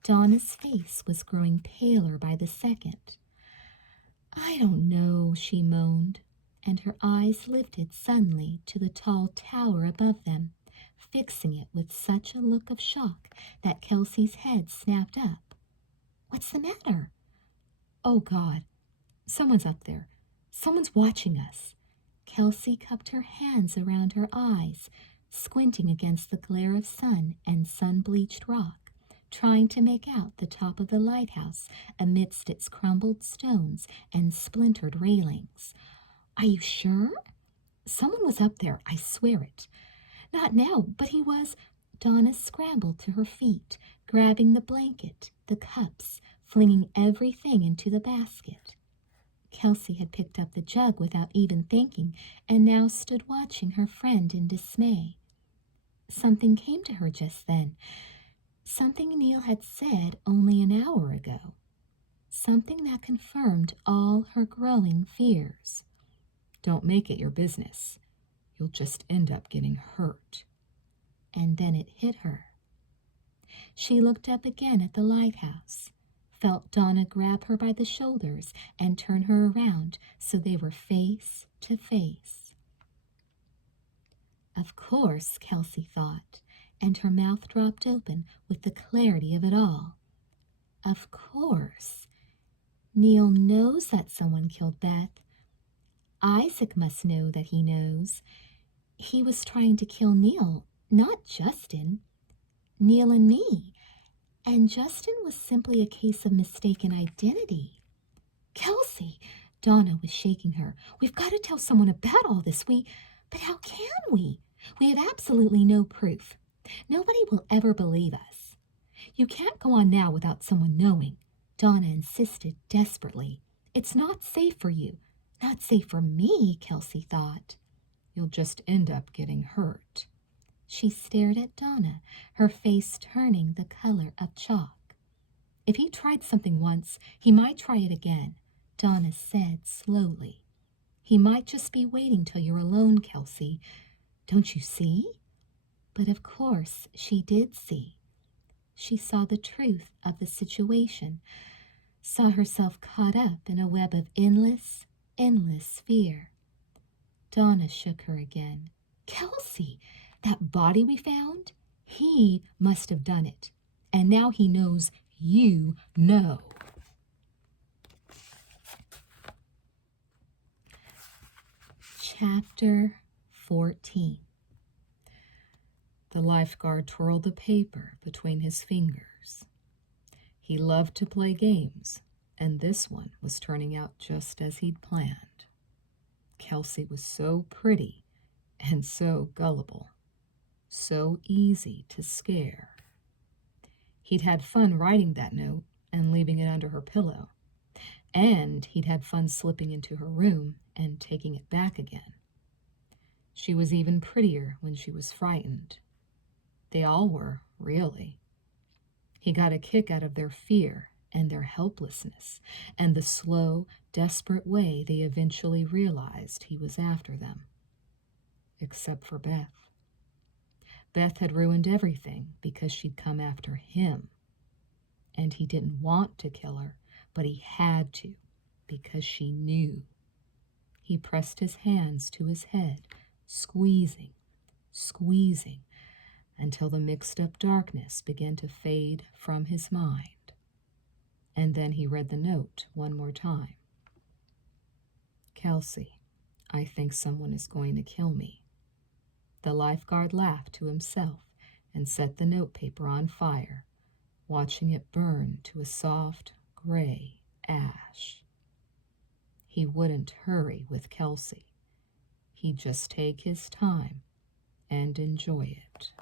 Donna's face was growing paler by the second. "I don't know," she moaned, and her eyes lifted suddenly to the tall tower above them, fixing it with such a look of shock that Kelsey's head snapped up. "What's the matter?" "Oh, God, someone's up there. Someone's watching us." Kelsey cupped her hands around her eyes, squinting against the glare of sun and sun-bleached rock, trying to make out the top of the lighthouse amidst its crumbled stones and splintered railings. "Are you sure? Someone was up there, I swear it." "Not now, but he was." Donna scrambled to her feet, grabbing the blanket, the cups, flinging everything into the basket. Kelsey had picked up the jug without even thinking, and now stood watching her friend in dismay. Something came to her just then, something Neil had said only an hour ago, something that confirmed all her growing fears. "Don't make it your business. You'll just end up getting hurt." And then it hit her. She looked up again at the lighthouse, felt Donna grab her by the shoulders and turn her around so they were face to face. Of course, Kelsey thought, and her mouth dropped open with the clarity of it all. Of course. Neil knows that someone killed Beth. Isaac must know that he knows. He was trying to kill Neil, not Justin. Neil and me. And Justin was simply a case of mistaken identity. "Kelsey," Donna was shaking her. "We've got to tell someone about all this. But how can we? We have absolutely no proof. Nobody will ever believe us. You can't go on now without someone knowing," Donna insisted desperately. "It's not safe for you. Not safe for me," Kelsey thought. "You'll just end up getting hurt." She stared at Donna, her face turning the color of chalk. "If he tried something once, he might try it again," Donna said slowly. "He might just be waiting till you're alone, Kelsey. Don't you see?" But of course she did see. She saw the truth of the situation, saw herself caught up in a web of endless, endless fear. Donna shook her again. "Kelsey, that body we found, he must have done it. And now he knows you know." Chapter 14. The lifeguard twirled the paper between his fingers. He loved to play games, and this one was turning out just as he'd planned. Kelsey was so pretty and so gullible, so easy to scare. He'd had fun writing that note and leaving it under her pillow, and he'd had fun slipping into her room and taking it back again. She was even prettier when she was frightened. They all were, really. He got a kick out of their fear and their helplessness, and the slow, desperate way they eventually realized he was after them. Except for Beth. Beth had ruined everything because she'd come after him. And he didn't want to kill her, but he had to, because she knew. He pressed his hands to his head, squeezing, squeezing, until the mixed-up darkness began to fade from his mind. And then he read the note one more time. "Kelsey, I think someone is going to kill me." The lifeguard laughed to himself and set the notepaper on fire, watching it burn to a soft, gray ash. He wouldn't hurry with Kelsey. He'd just take his time and enjoy it.